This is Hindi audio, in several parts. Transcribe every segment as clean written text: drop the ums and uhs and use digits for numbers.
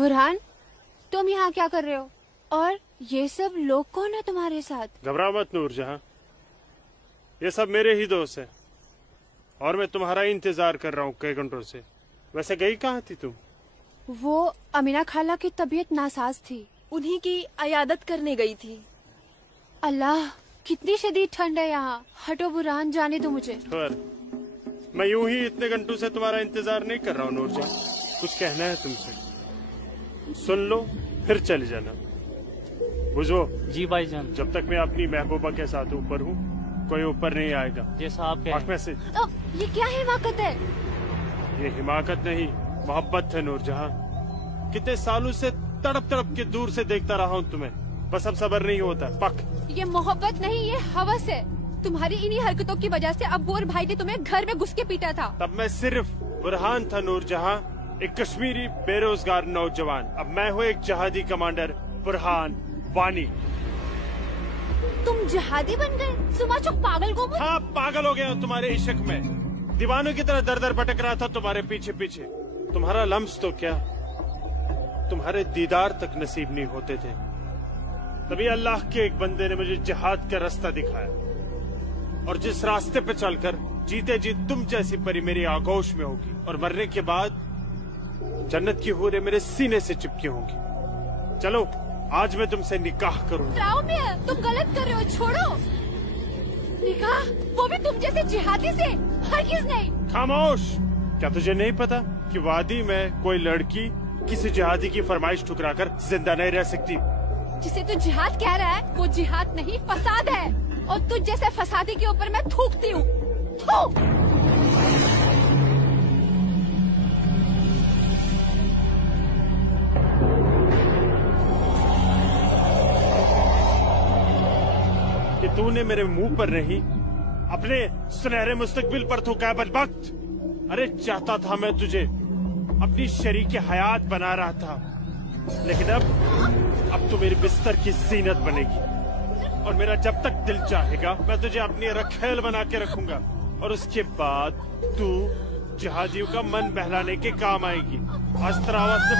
बुरहान, तुम यहाँ क्या कर रहे हो? और ये सब लोग कौन है तुम्हारे साथ? घबराओ मत नूरजहां, ये सब मेरे ही दोस्त हैं और मैं तुम्हारा इंतजार कर रहा हूँ कई घंटों से। वैसे गई कहाँ थी तुम? वो अमीना खाला की तबीयत नासाज थी, उन्हीं की अयादत करने गई थी। अल्लाह, कितनी शदीद ठंड है यहाँ। हटो बुरहान, जाने दो मुझे। पर मैं यूं ही इतने घंटों से तुम्हारा इंतजार नहीं कर रहा हूँ नूरजहां। कुछ कहना है तुमसे, सुन लो फिर चले जाना। बुझो? जी भाईजान। जब तक मैं अपनी महबूबा के साथ ऊपर हूँ कोई ऊपर नहीं आएगा। जैसा आप कहें। में से ये क्या हिमाकत है? ये हिमाकत नहीं, मोहब्बत है नूरजहां। कितने सालों से तड़प तड़प के दूर से देखता रहा हूँ तुम्हें, बस अब सब्र नहीं होता। पक। ये मोहब्बत नहीं, ये हवस है। तुम्हारी इन्हीं हरकतों की वजह से अब्बू और भाई ने तुम्हें घर में घुस के पीटा था। तब मैं सिर्फ बुरहान था नूरजहां, एक कश्मीरी बेरोजगार नौजवान। अब मैं हूँ एक जहादी कमांडर, बुरहान वानी। तुम जहादी बन गए? सुमाचो पागल को। हाँ, पागल हो गया हूँ तुम्हारे इश्क में। दीवानों की तरह दर दर भटक रहा था तुम्हारे पीछे पीछे। तुम्हारा लम्स तो क्या, तुम्हारे दीदार तक नसीब नहीं होते थे। तभी अल्लाह के एक बंदे ने मुझे जिहाद का रास्ता दिखाया, और जिस रास्ते पे चलकर जीते जी तुम जैसी परी मेरी आगोश में होगी, और मरने के बाद जन्नत की हूरें मेरे सीने से चिपकी होंगी। चलो आज मैं तुमसे निकाह करूंगा। तुम गलत कर रहे हो, छोड़ो। निकाह? वो भी तुम जैसे जिहादी से? हरगिज़ नहीं। खामोश। क्या तुझे नहीं पता कि वादी में कोई लड़की किसी जिहादी की फरमाइश ठुकराकर जिंदा नहीं रह सकती? जिसे तू जिहाद कह रहा है वो जिहाद नहीं, फसाद है। और तुझ जैसे फसादी के ऊपर मैं थूकती हूँ। थूक। कि तूने मेरे मुंह पर नहीं, अपने सुनहरे मुस्तकबिल पर थूका बदबख्त। अरे चाहता था मैं तुझे अपनी शरीक हयात बना रहा था, लेकिन अब तू मेरे बिस्तर की जीनत बनेगी। और मेरा जब तक दिल चाहेगा मैं तुझे अपनी रखेल बना के रखूंगा, और उसके बाद तू जिहादियों का मन बहलाने के काम आएगी। आज तेरा आवाज से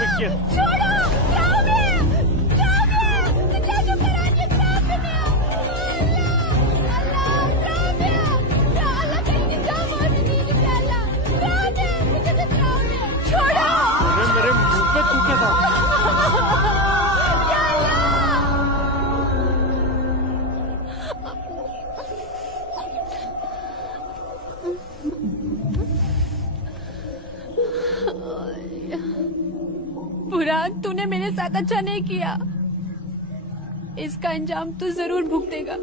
मेरे मुंह पे थूका था। बुरहान, तूने मेरे साथ अच्छा नहीं किया। इसका अंजाम तू जरूर भुगतेगा।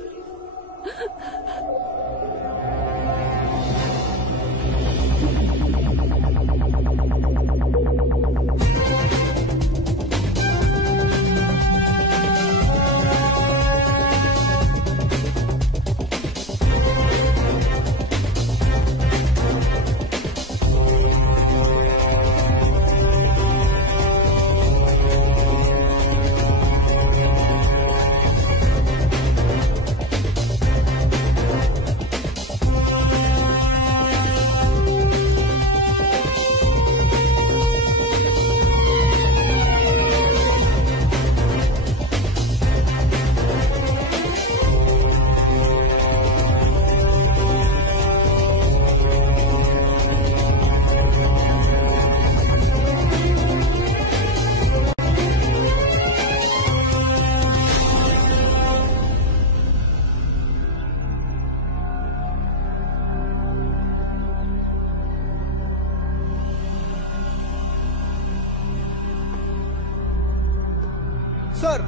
Sir,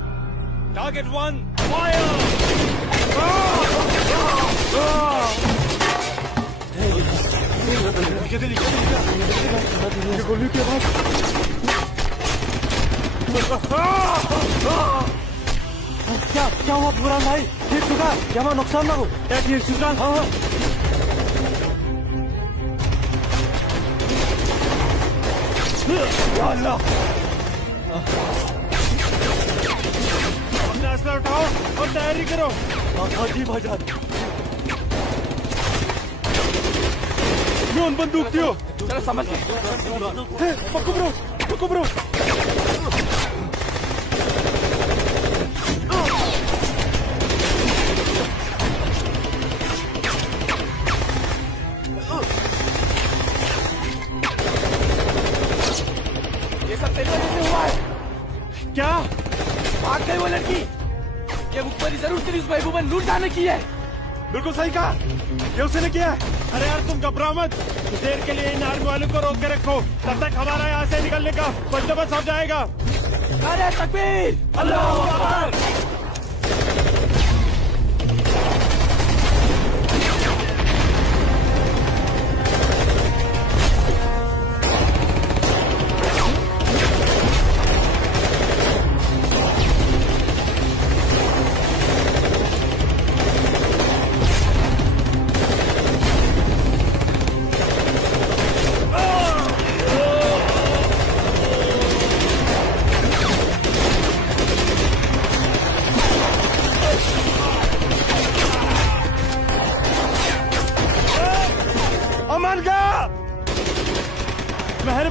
target 1 fire. ये गोली के बाद क्या हुआ बुरहान भाई? ठीक ठुका? क्या नुकसान ना हो? ठीक ठुका? हाँ हाँ। अल्लाह, अपना असला उठाओ और तैयारी करो। हाँ जी भाईजान। बंदूक दियो। चलो समझ गए। पकड़ो ब्रो। महबूबा नूरजहां ने की है। बिल्कुल सही कहा, ये उसने किया है। अरे यार तुम घबराओ मत, कुछ देर के लिए इन आर्मी वालों को रोक के रखो, तब तक हमारा यहाँ से निकलने का बंदोबस्त हो जाएगा। अरे तकबीर, अल्लाहू अकबर।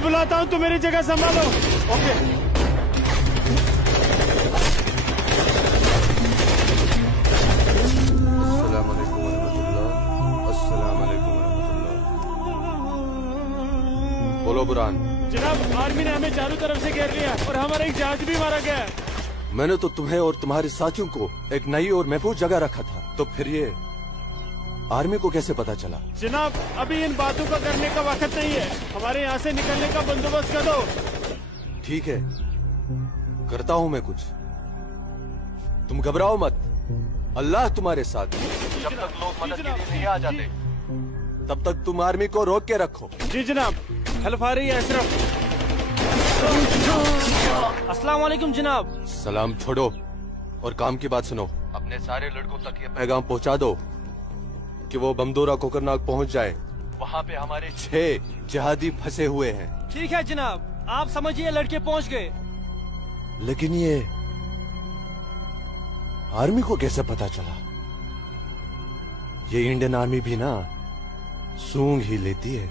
बुलाता हूँ, तुम मेरी जगह संभालो। ओके। अस्सलाम वालेकुम वरहमतुल्लाह। अस्सलाम वालेकुम वरहमतुल्लाह। बोलो बुरहान। जनाब, आर्मी ने हमें चारों तरफ से घेर लिया और हमारा एक जहाज भी मारा गया। मैंने तो तुम्हें और तुम्हारे साथियों को एक नई और महफूज जगह रखा था, तो फिर ये आर्मी को कैसे पता चला? जनाब, अभी इन बातों का करने का वक्त नहीं है, हमारे यहाँ से निकलने का बंदोबस्त कर दो। ठीक है, करता हूँ मैं कुछ। तुम घबराओ मत, अल्लाह तुम्हारे साथ है। जब तक लोग मदद के लिए नहीं आ जाते, तब तक तुम आर्मी को रोक के रखो। जी जनाब। हेल्प आ रही है अशरफ। अस्सलाम वालेकुम जनाब। सलाम छोड़ो और काम की बात सुनो। अपने सारे लड़कों तक ये पैगाम पहुँचा दो कि वो बमदोरा कोकरनाग पहुंच जाए। वहाँ पे हमारे 6 जिहादी फंसे हुए हैं। ठीक है जनाब, आप समझिए लड़के पहुंच गए। लेकिन ये आर्मी को कैसे पता चला? ये इंडियन आर्मी भी ना सूंघ ही लेती है।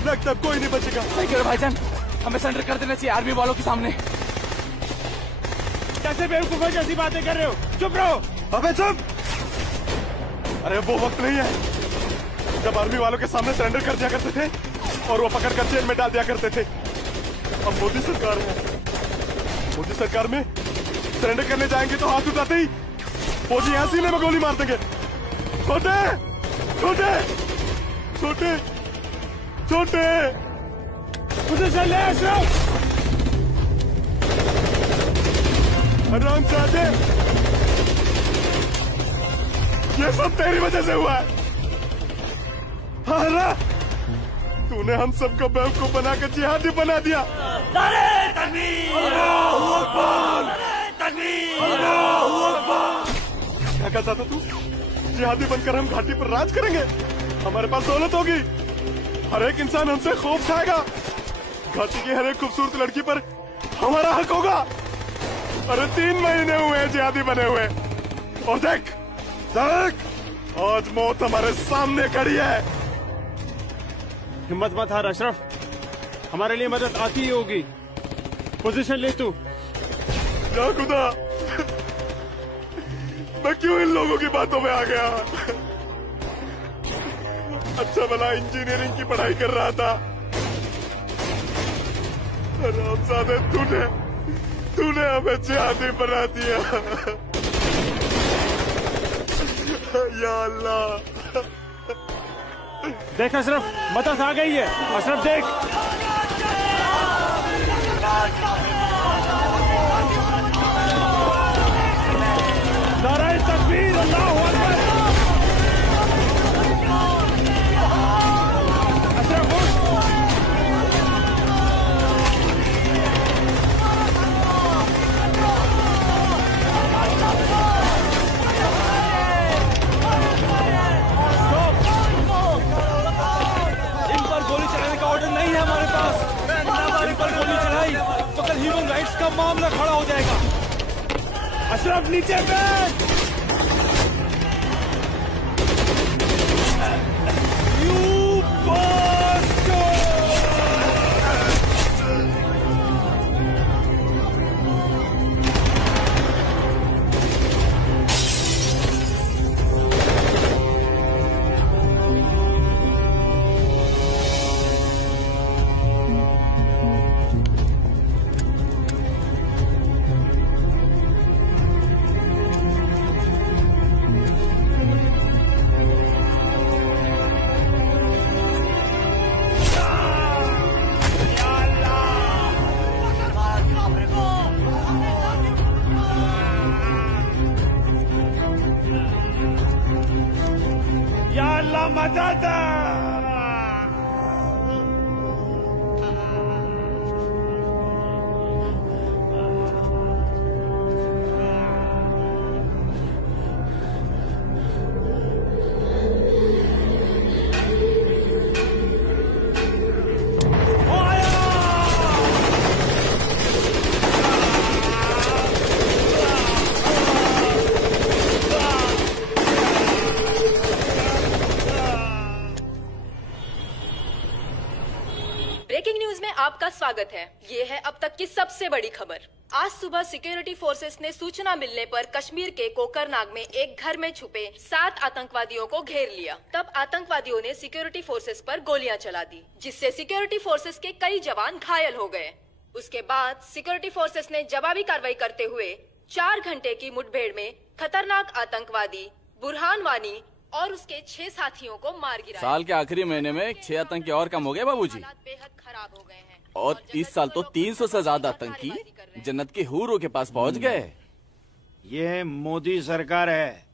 लगता है कोई नहीं बचेगा। सही करो भाईजान, हमें सरेंडर कर देना चाहिए आर्मी वालों के सामने। कैसे बेवकूफों जैसी बातें कर रहे हो? चुप रहो। अबे चुप! अरे वो वक्त नहीं है जब आर्मी वालों के सामने सरेंडर कर दिया करते थे और वो पकड़ कर जेल में डाल दिया करते थे। अब मोदी सरकार है, मोदी सरकार में सरेंडर करने जाएंगे तो हाथ उठाते ही फौजी यहाँ सीने में गोली मार देंगे। छोटे छोटे छोटे छोटे मुझे चल ले अशरफ। आराम से आजे, ये सब तेरी वजह से हुआ है। हारा, तूने हम सबको बेवकूफ बनाकर जिहादी बना दिया। नारे तकबीर! अल्लाहू अकबर! नारे तकबीर! अल्लाहू अकबर! क्या कहता था तू? जिहादी बनकर हम घाटी पर राज करेंगे, हमारे पास दौलत होगी, हर एक इंसान हमसे खूब खाएगा, घाटी की हर एक खूबसूरत लड़की पर हमारा हक होगा। अरे 3 महीने हुए जिहादी बने हुए और देख देख, आज मौत हमारे सामने खड़ी है। हिम्मत मत हार अशरफ, हमारे लिए मदद आती ही होगी। पोजीशन ले तू। या खुदा, मैं क्यों इन लोगों की बातों में आ गया? अच्छा भला इंजीनियरिंग की पढ़ाई कर रहा था। हरामजादे, तूने हमें जिहादी बना दिया। या अल्लाह। देख अशरफ, मदद आ गई है। अशरफ देख। नीचे बैठ। You bastard! या अल्लाह मदद! ब्रेकिंग न्यूज में आपका स्वागत है। ये है अब तक की सबसे बड़ी खबर। आज सुबह सिक्योरिटी फोर्सेस ने सूचना मिलने पर कश्मीर के कोकरनाग में एक घर में छुपे 7 आतंकवादियों को घेर लिया। तब आतंकवादियों ने सिक्योरिटी फोर्सेस पर गोलियां चला दी, जिससे सिक्योरिटी फोर्सेस के कई जवान घायल हो गए। उसके बाद सिक्योरिटी फोर्सेस ने जवाबी कार्रवाई करते हुए 4 घंटे की मुठभेड़ में खतरनाक आतंकवादी बुरहान वानी और उसके 6 साथियों को मार गिराया। साल के आखिरी महीने में 6 आतंकी और कम हो गए बाबूजी। हालात बेहद खराब हो गए हैं और इस साल तो 300 से ज्यादा आतंकी जन्नत के हूरों के पास पहुंच गए। ये मोदी सरकार है,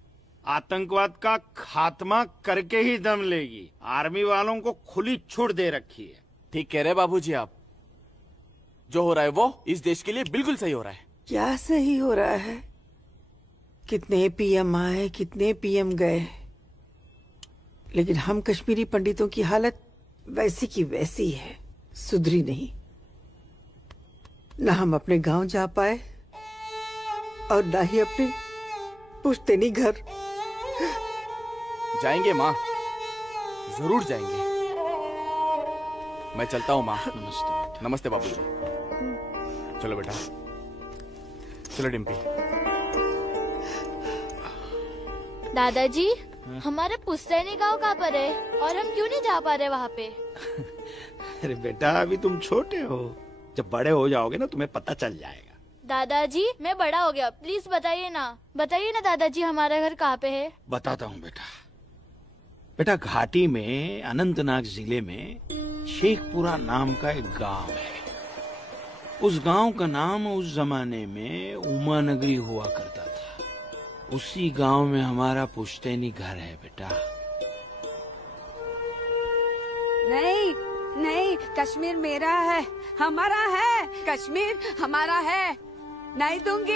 आतंकवाद का खात्मा करके ही दम लेगी। आर्मी वालों को खुली छूट दे रखी है। ठीक कह रहे बाबूजी आप। जो हो रहा है वो इस देश के लिए बिल्कुल सही हो रहा है। क्या सही हो रहा है? कितने पीएम आए, कितने पीएम गए, लेकिन हम कश्मीरी पंडितों की हालत वैसी की वैसी है, सुधरी नहीं। न हम अपने गांव जा पाए और न ही अपने पुश्तैनी घर। जाएंगे माँ, जरूर जाएंगे। मैं चलता हूँ माँ। नमस्ते। नमस्ते बाबूजी। चलो बेटा, चलो डिम्पी। दादाजी, हमारे पुश्तैनी गांव कहाँ पर है और हम क्यों नहीं जा पा रहे वहाँ पे? अरे बेटा, अभी तुम छोटे हो, जब बड़े हो जाओगे ना तुम्हें पता चल जाएगा। दादाजी, मैं बड़ा हो गया, प्लीज बताइए ना दादाजी, हमारा घर कहाँ पे है? बताता हूँ बेटा। बेटा, घाटी में अनंतनाग जिले में शेखपुरा नाम का एक गांव है। उस गांव का नाम उस जमाने में उमा नगरी हुआ करता था। उसी गांव में हमारा पुश्तैनी घर है बेटा। नहीं नहीं, कश्मीर मेरा है, हमारा है। कश्मीर हमारा है, नहीं दूंगी।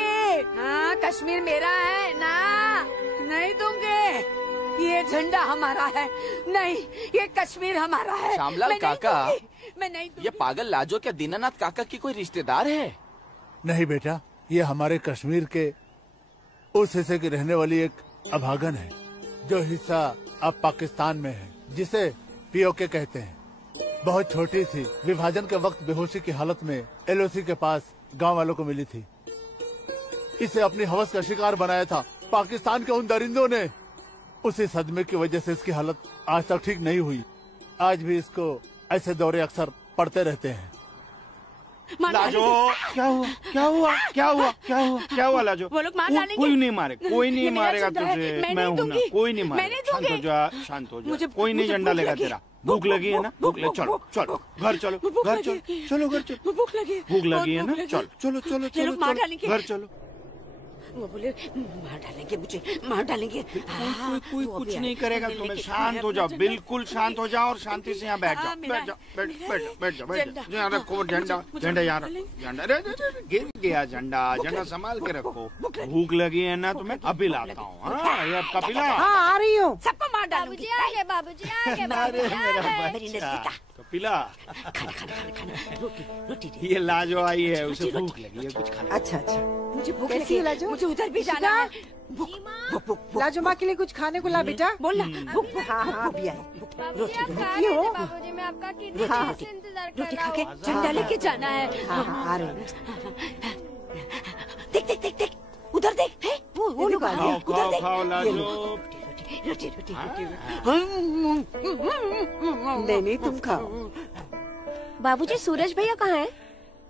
हाँ, कश्मीर मेरा है ना, नहीं दूंगी। ये झंडा हमारा है, नहीं, ये कश्मीर हमारा है। श्यामलाल मैं काका, मैं नहीं दूंगी। ये पागल लाजो क्या दीनानाथ काका की कोई रिश्तेदार है? नहीं बेटा, ये हमारे कश्मीर के उस हिस्से की रहने वाली एक अभागन है, जो हिस्सा अब पाकिस्तान में है, जिसे पीओके कहते हैं। बहुत छोटी थी, विभाजन के वक्त बेहोशी की हालत में एलओसी के पास गांव वालों को मिली थी। इसे अपनी हवस का शिकार बनाया था पाकिस्तान के उन दरिंदों ने। उसी सदमे की वजह से इसकी हालत आज तक ठीक नहीं हुई। आज भी इसको ऐसे दौरे अक्सर पड़ते रहते हैं। लाजो, क्या हुआ क्या हुआ क्या हुआ क्या हुआ क्या हुआ लाजो? वो लोग मार डालेंगे। कोई नहीं मारे, कोई नहीं मारेगा तुझे। मैं हूँ ना, कोई नहीं मारेगा। शांत हो जा, शांत हो जा। कोई नहीं झंडा लेगा तेरा। भूख लगी है ना, भूख लगी, चलो चलो घर चलो, घर चलो, चलो घर चलो। भूख लगी, भूख लगी है ना, चलो चलो चलो चलो घर चलो। वो बोले मार डालेंगे मुझे, मार डालेंगे। कोई कुछ नहीं करेगा तुम्हें। शांत हो जाओ, बिल्कुल शांत हो जाओ और शांति से यहाँ बैठ जाओ। बैठ जाओ, बैठ जाओ। यहाँ रखो झंडा, झंडा यहाँ रखो। झंडा गिर गया, झंडा संभाल के रखो। भूख लगी है ना तुम्हें, अभी लाता हूँ। हाँ, ये आपका पिला। हाँ, आ रही हूँ। सबको मार डालूंगी। बाबूजी आ गए, बाबूजी आ गए, बाबूजी आ गए। मेरी नज़दीक कपिला, ये लाजो आई है, उसे भूख लगी है, कुछ खाने। अच्छा अच्छा, मुझे भूख कैसी लगी है है, लाजो? मुझे उधर भी जाना है। लाजो माँ के लिए कुछ खाने को ला बेटा। बोल ना। हाँ हाँ अभी आए। रोटी हो? बाबूजी, मैं आपका कितने हाँ, देर से इंतजार कर रोटी रहा खा के हूँ। झंडा लेके जाना है। हाँ हाँ आ रहे हैं। देख देख देख देख, उधर देख, है वो लोग आ गए, खाओ उधर खाओ देख। खाओ लाजो। रोटी रोटी रोटी। नहीं नहीं तुम खाओ। बाबूजी सूरज भैया कहाँ है?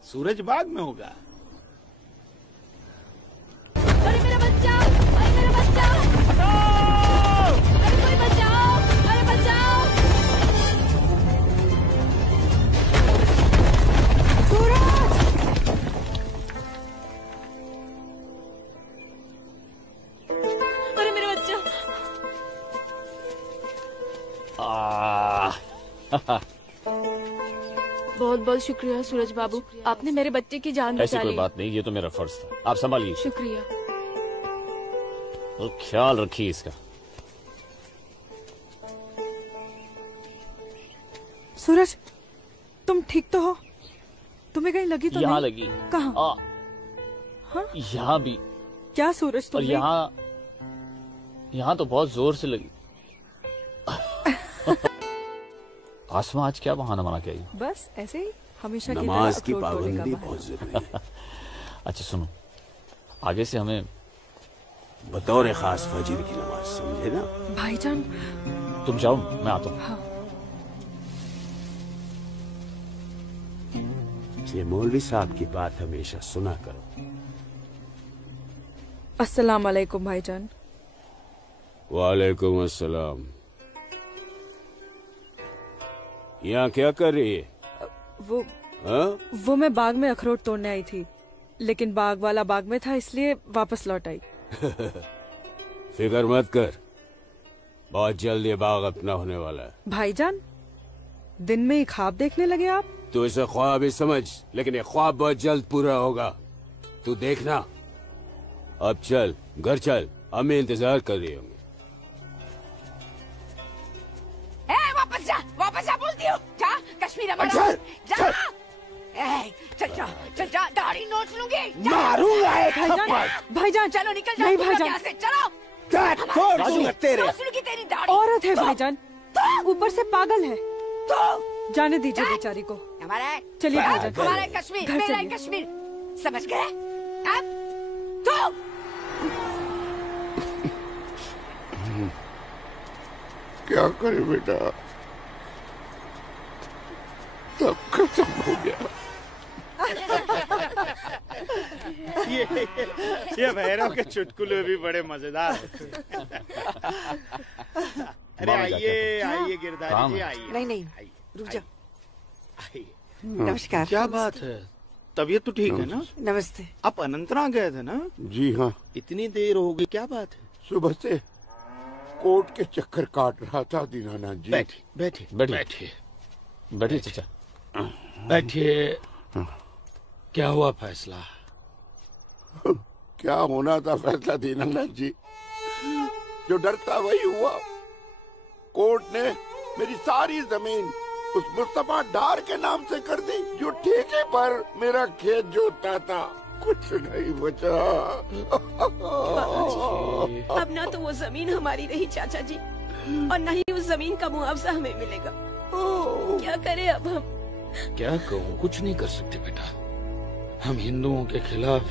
सूरज बाग में होगा। अरे मेरा बच्चा, अरे मेरा बच्चा, अरे कोई बचाओ, अरे बचाओ। अरे मेरा बच्चा। बहुत बहुत शुक्रिया सूरज बाबू, आपने मेरे बच्चे की जान ऐसी बचा कोई ली। बात नहीं, ये तो मेरा फर्ज था। आप संभालिए, शुक्रिया। और ख्याल रखिए इसका। सूरज, तुम ठीक तो हो? तुम्हें कहीं लगी तो यहाँ नहीं? लगी। कहाँ? हाँ? यहाँ भी। क्या सूरज और तुम्हें? यहाँ तो बहुत जोर से लगी। आसमा आज क्या बहाना बना के आई? बस ऐसे ही, हमेशा की नमाज तरह की अखरोट तोड़ने का पाबंदी बहाना। बहुत जरूरी है। अच्छा सुनो, आगे से हमें बतौर खास फजर की नमाज, समझे ना? भाईजान, तुम जाओ, मैं आता हूँ। हाँ। ये मौलवी साहब की बात हमेशा सुना करो। अस्सलाम वालेकुम भाईजान। वालेकुम अस्सलाम। यहाँ क्या कर रही है? वो मैं बाग में अखरोट तोड़ने आई थी, लेकिन बाग वाला बाग में था, इसलिए वापस लौट आई। फिक्र मत कर, बहुत जल्द ये बाग अपना होने वाला है। भाईजान, दिन में ही ख्वाब देखने लगे आप? तू इसे ख्वाब ही समझ, लेकिन ये ख्वाब बहुत जल्द पूरा होगा, तू देखना। अब चल, घर चल, अम्मी इंतजार कर रही होंगी। वापस जा बोलती हूँ। जा, कश्मीर हमारा। जा चल जा, दाढ़ी नोच लूंगी। मारूंगा एक थप्पड़। भाईजान, चलो निकल जाओ, नहीं तुम लोग भाईजान। यहाँ से चलो। तोड़ दूंगा तेरे। नोच लूंगी तेरी दाढ़ी। औरत है भाईजान, ऊपर से पागल है। जाने दीजिए बेचारी को। हमारा है। चलिए भाईजान, हमारा है कश्मीर, घर मेरा है चलिए। कश्मीर, समझ गए? अब तो क्या करे बेटा, सब खत्म हो गया। ये भैरव के चुटकुले भी बड़े मजेदार होते। अरे आइए आइए गिरधारी जी, आइए। नहीं नहीं, रुक जा। नमस्कार। क्या बात है, तबीयत तो ठीक है ना? नमस्ते। आप अनंतनाग गए थे ना? जी हाँ। इतनी देर हो गई, क्या बात है? सुबह से कोर्ट के चक्कर काट रहा था दीनानाथ जी। बैठिए बैठिए बैठिए बैठिए चाचा, बैठिए। क्या हुआ फैसला? क्या होना था फैसला दीनानाथ जी, जो डर था वही हुआ। कोर्ट ने मेरी सारी जमीन उस मुस्तफा डार के नाम से कर दी, जो ठेके पर मेरा खेत जोतता था। कुछ नहीं बचा। अब ना तो वो जमीन हमारी रही चाचा जी, और न ही उस जमीन का मुआवजा हमें मिलेगा। क्या करें अब हम? क्या कहूँ, कुछ नहीं कर सकते बेटा। हम हिंदुओं के खिलाफ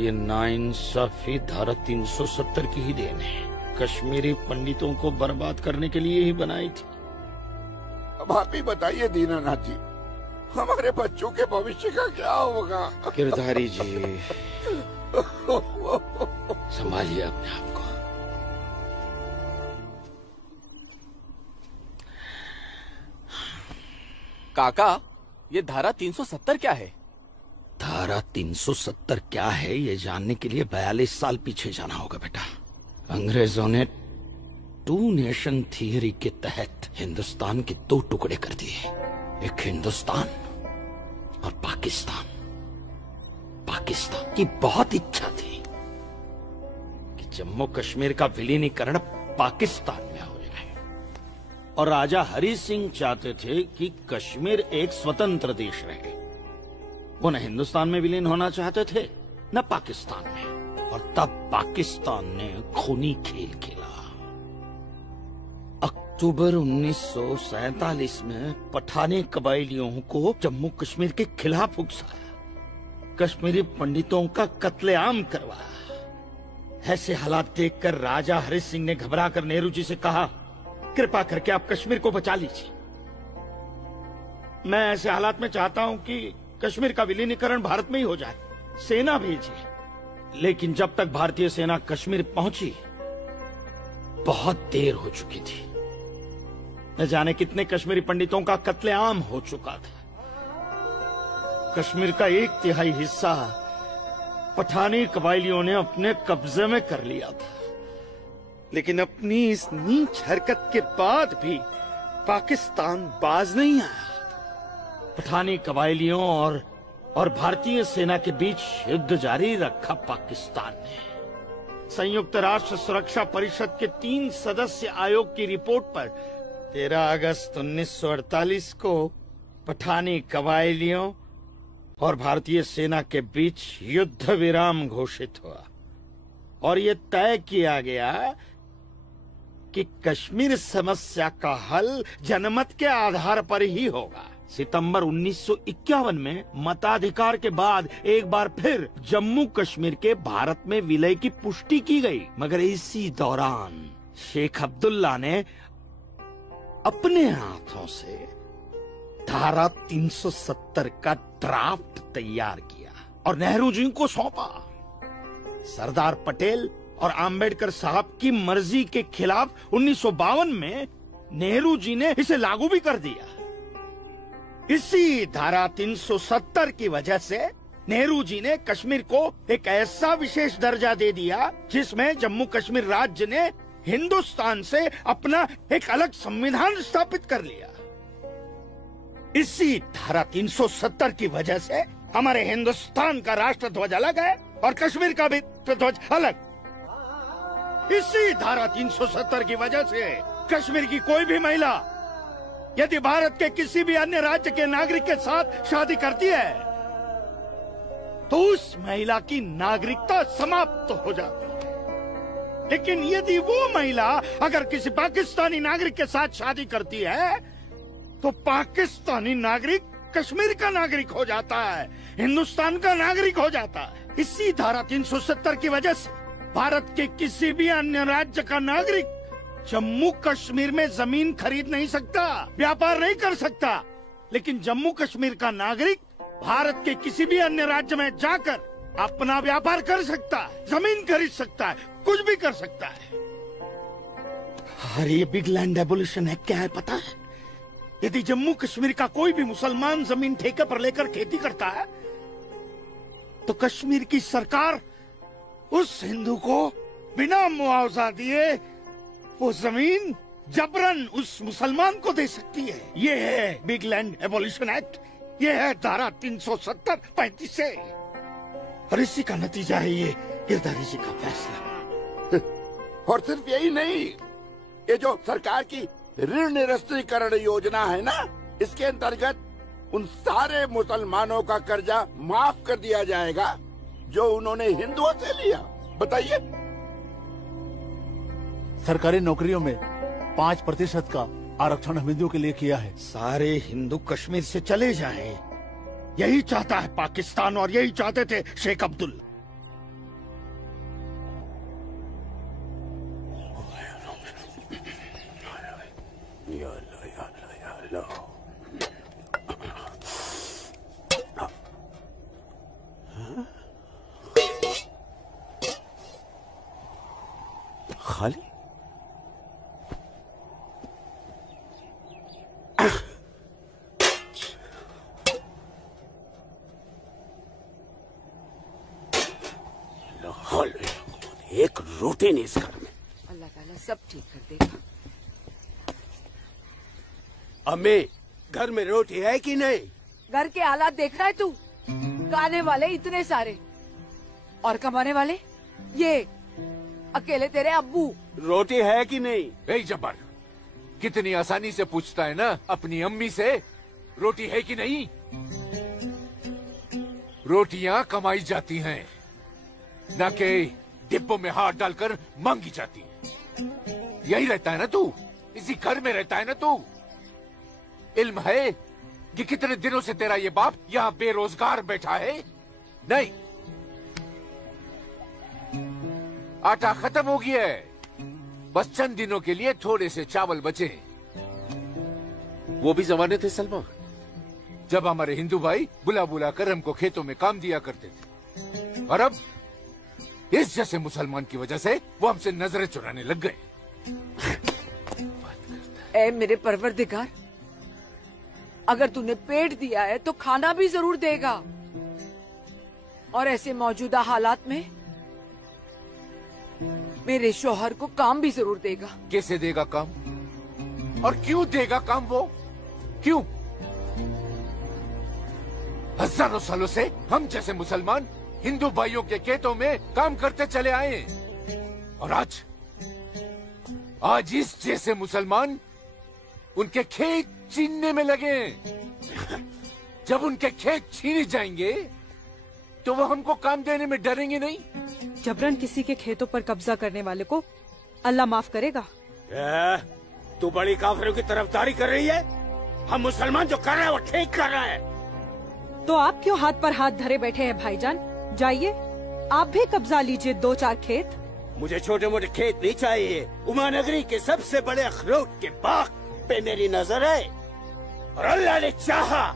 ये नाइंसाफी धारा 370 की ही देन है। कश्मीरी पंडितों को बर्बाद करने के लिए ही बनाई थी। अब आप ही बताइए दीनानाथ जी, हमारे बच्चों के भविष्य का क्या होगा? गिरधारी जी, संभालिए अपने आप को। काका, ये धारा 370 क्या है? धारा 370 क्या है, ये जानने के लिए 42 साल पीछे जाना होगा बेटा। अंग्रेजों ने टू नेशन थियरी के तहत हिंदुस्तान के दो टुकड़े कर दिए, एक हिंदुस्तान और पाकिस्तान। पाकिस्तान की बहुत इच्छा थी कि जम्मू कश्मीर का विलीनीकरण पाकिस्तान में हो जाए, और राजा हरि सिंह चाहते थे कि कश्मीर एक स्वतंत्र देश रहे। वो न हिंदुस्तान में विलीन होना चाहते थे न पाकिस्तान में। और तब पाकिस्तान ने खूनी खेल खेला। अक्टूबर 1947 में पठानी कबायलियों को जम्मू कश्मीर के खिलाफ उकसाया, कश्मीरी पंडितों का कत्लेआम करवाया। ऐसे हालात देखकर राजा हरि सिंह ने घबराकर नेहरू जी से कहा, कृपा करके आप कश्मीर को बचा लीजिए। मैं ऐसे हालात में चाहता हूं कि कश्मीर का विलीनीकरण भारत में ही हो जाए, सेना भेजिए। लेकिन जब तक भारतीय सेना कश्मीर पहुंची बहुत देर हो चुकी थी। न जाने कितने कश्मीरी पंडितों का कत्लेआम हो चुका था। कश्मीर का 1/3 हिस्सा पठानी कबायलियों ने अपने कब्जे में कर लिया था। लेकिन अपनी इस नीच हरकत के बाद भी पाकिस्तान बाज नहीं आया। पठानी कबायलियों और भारतीय सेना के बीच युद्ध जारी रखा पाकिस्तान ने। संयुक्त राष्ट्र सुरक्षा परिषद के 3 सदस्य आयोग की रिपोर्ट पर 13 अगस्त 1948 को पठानी कबायलियों और भारतीय सेना के बीच युद्ध विराम घोषित हुआ और ये तय किया गया कि कश्मीर समस्या का हल जनमत के आधार पर ही होगा। सितंबर 1951 में मताधिकार के बाद एक बार फिर जम्मू कश्मीर के भारत में विलय की पुष्टि की गई। मगर इसी दौरान शेख अब्दुल्ला ने अपने हाथों से धारा 370 का ड्राफ्ट तैयार किया और नेहरू जी को सौंपा। सरदार पटेल और आम्बेडकर साहब की मर्जी के खिलाफ 1952 में नेहरू जी ने इसे लागू भी कर दिया। इसी धारा 370 की वजह से नेहरू जी ने कश्मीर को एक ऐसा विशेष दर्जा दे दिया जिसमें जम्मू कश्मीर राज्य ने हिंदुस्तान से अपना एक अलग संविधान स्थापित कर लिया। इसी धारा 370 की वजह से हमारे हिंदुस्तान का राष्ट्र ध्वज अलग है और कश्मीर का भी ध्वज अलग। इसी धारा 370 की वजह से कश्मीर की कोई भी महिला यदि भारत के किसी भी अन्य राज्य के नागरिक के साथ शादी करती है तो उस महिला की नागरिकता समाप्त हो जाती है। लेकिन यदि वो महिला अगर किसी पाकिस्तानी नागरिक के साथ शादी करती है तो पाकिस्तानी नागरिक कश्मीर का नागरिक हो जाता है, हिंदुस्तान का नागरिक हो जाता है। इसी धारा 370 की वजह से भारत के किसी भी अन्य राज्य का नागरिक जम्मू कश्मीर में जमीन खरीद नहीं सकता, व्यापार नहीं कर सकता। लेकिन जम्मू कश्मीर का नागरिक भारत के किसी भी अन्य राज्य में जाकर अपना व्यापार कर सकता है, जमीन खरीद सकता है, कुछ भी कर सकता है। अरे ये बिग लैंड एबोल्यूशन एक्ट क्या है पता है? यदि जम्मू कश्मीर का कोई भी मुसलमान जमीन ठेके पर लेकर खेती करता है तो कश्मीर की सरकार उस हिंदू को बिना मुआवजा दिए वो जमीन जबरन उस मुसलमान को दे सकती है। ये है बिग लैंड एबोल्यूशन एक्ट, ये है धारा 370-35 से। और इसी का नतीजा है ये गिरधारी जी का फैसला। और सिर्फ यही नहीं, ये जो सरकार की ऋण निरस्तीकरण योजना है ना, इसके अंतर्गत उन सारे मुसलमानों का कर्जा माफ कर दिया जाएगा जो उन्होंने हिंदुओं से लिया। बताइए। सरकारी नौकरियों में 5% का आरक्षण हम हिंदुओं के लिए किया है। सारे हिंदू कश्मीर से चले जाएं, यही चाहता है पाकिस्तान और यही चाहते थे शेख अब्दुल्ला। खाली एक रोटी नहीं इस घर में। अल्लाह ताला सब ठीक कर देगा। अम्मी, घर में रोटी है कि नहीं? घर के हालात देख रहा है तू? खाने वाले इतने सारे और कमाने वाले ये अकेले तेरे अब्बू। रोटी है कि नहीं? जबर, कितनी आसानी से पूछता है ना अपनी अम्मी से, रोटी है कि नहीं। रोटियां कमाई जाती हैं, न कि डिब्बों में हाथ डालकर मांगी जाती हैं। यही रहता है ना तू, इसी घर में रहता है ना तू। इल्म है कि कितने दिनों से तेरा ये बाप यहाँ बेरोजगार बैठा है? नहीं, आटा खत्म हो गया है, बस चंद दिनों के लिए थोड़े से चावल बचे। वो भी जमाने थे सलमा, जब हमारे हिंदू भाई बुला बुला कर हमको खेतों में काम दिया करते थे, और अब इस जैसे मुसलमान की वजह से वो हमसे नजरें चुराने लग गए। ऐ मेरे परवरदिगार, अगर तूने पेट दिया है तो खाना भी जरूर देगा, और ऐसे मौजूदा हालात में मेरे शौहर को काम भी जरूर देगा। कैसे देगा काम, और क्यों देगा काम वो? क्यों? हजारों सालों से हम जैसे मुसलमान हिंदू भाइयों के खेतों में काम करते चले आए हैं, और आज इस जैसे मुसलमान उनके खेत छीनने में लगे हैं। जब उनके खेत छीने जाएंगे तो वो हमको काम देने में डरेंगे नहीं। जबरन किसी के खेतों पर कब्जा करने वाले को अल्लाह माफ करेगा। तू बड़ी काफिरों की तरफदारी कर रही है? हम मुसलमान जो कर रहे हैं वो ठीक कर रहे हैं। तो आप क्यों हाथ पर हाथ धरे बैठे हैं भाईजान? जाइए आप भी कब्जा लीजिए 2-4 खेत। मुझे छोटे मोटे खेत नहीं चाहिए, उमा नगरी के सबसे बड़े अखरोट के बाग पे मेरी नजर है, और अल्लाह ने चाहा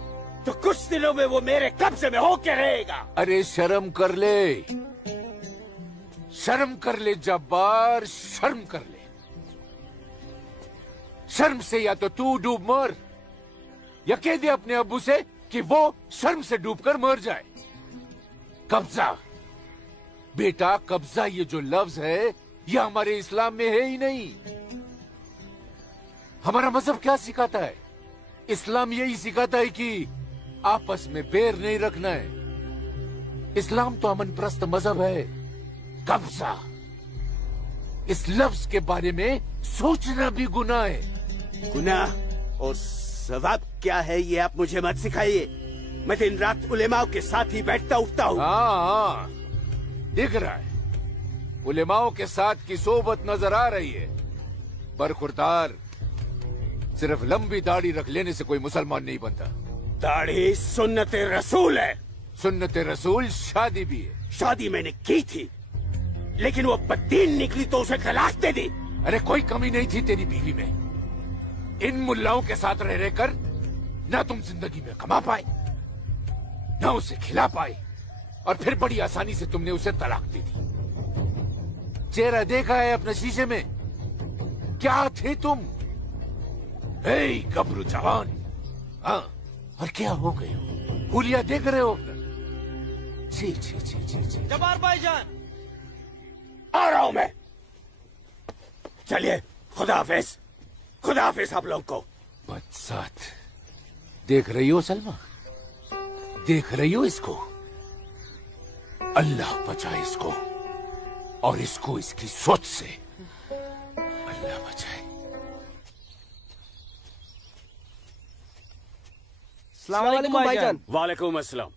तो कुछ दिनों में वो मेरे कब्जे में होके रहेगा। अरे शर्म कर ले, शर्म कर ले जब्बार, शर्म कर ले। शर्म से या तो तू डूब मर, या कह दे अपने अब्बू से कि वो शर्म से डूबकर मर जाए। कब्जा बेटा, कब्जा ये जो लफ्ज है ये हमारे इस्लाम में है ही नहीं। हमारा मजहब क्या सिखाता है? इस्लाम यही सिखाता है कि आपस में बैर नहीं रखना है। इस्लाम तो अमन प्रस्त मजहब है। कब्जा, इस लफ्ज के बारे में सोचना भी गुनाह है। गुनाह और सवाब क्या है ये आप मुझे मत सिखाइए। मैं दिन रात उलेमाओं के साथ ही बैठता उठता हूँ। हाँ, दिख रहा है, उलेमाओं के साथ की सोबत नजर आ रही है। बरखुरदार, सिर्फ लंबी दाढ़ी रख लेने से कोई मुसलमान नहीं बनता। दाढ़ी सुन्नत रसूल है। सुन्नत रसूल शादी भी है। शादी मैंने की थी, लेकिन वो बददीन निकली तो उसे तलाक दे दी। अरे कोई कमी नहीं थी तेरी बीवी में। इन मुल्लाओं के साथ रह रहकर ना तुम जिंदगी में कमा पाए, ना उसे खिला पाए, और फिर बड़ी आसानी से तुमने उसे तलाक दे दी। चेहरा देखा है अपने शीशे में? क्या थे तुम? गबरू जवान। हाँ, और क्या हो गए हो? हुलिया देख रहे हो? जी जी जी जी जी। जब्बार भाईजान, आ रहा हूं मैं। चलिए, खुदा हाफिज, खुदा हाफिज आप लोग को। बदसात, देख रही हो सलमा? देख रही हो इसको? अल्लाह बचाए इसको, और इसको इसकी सोच से। अल्लाह बचाए। अस्सलाम वालेकुम भाईजान। वालेकुम अस्सलाम।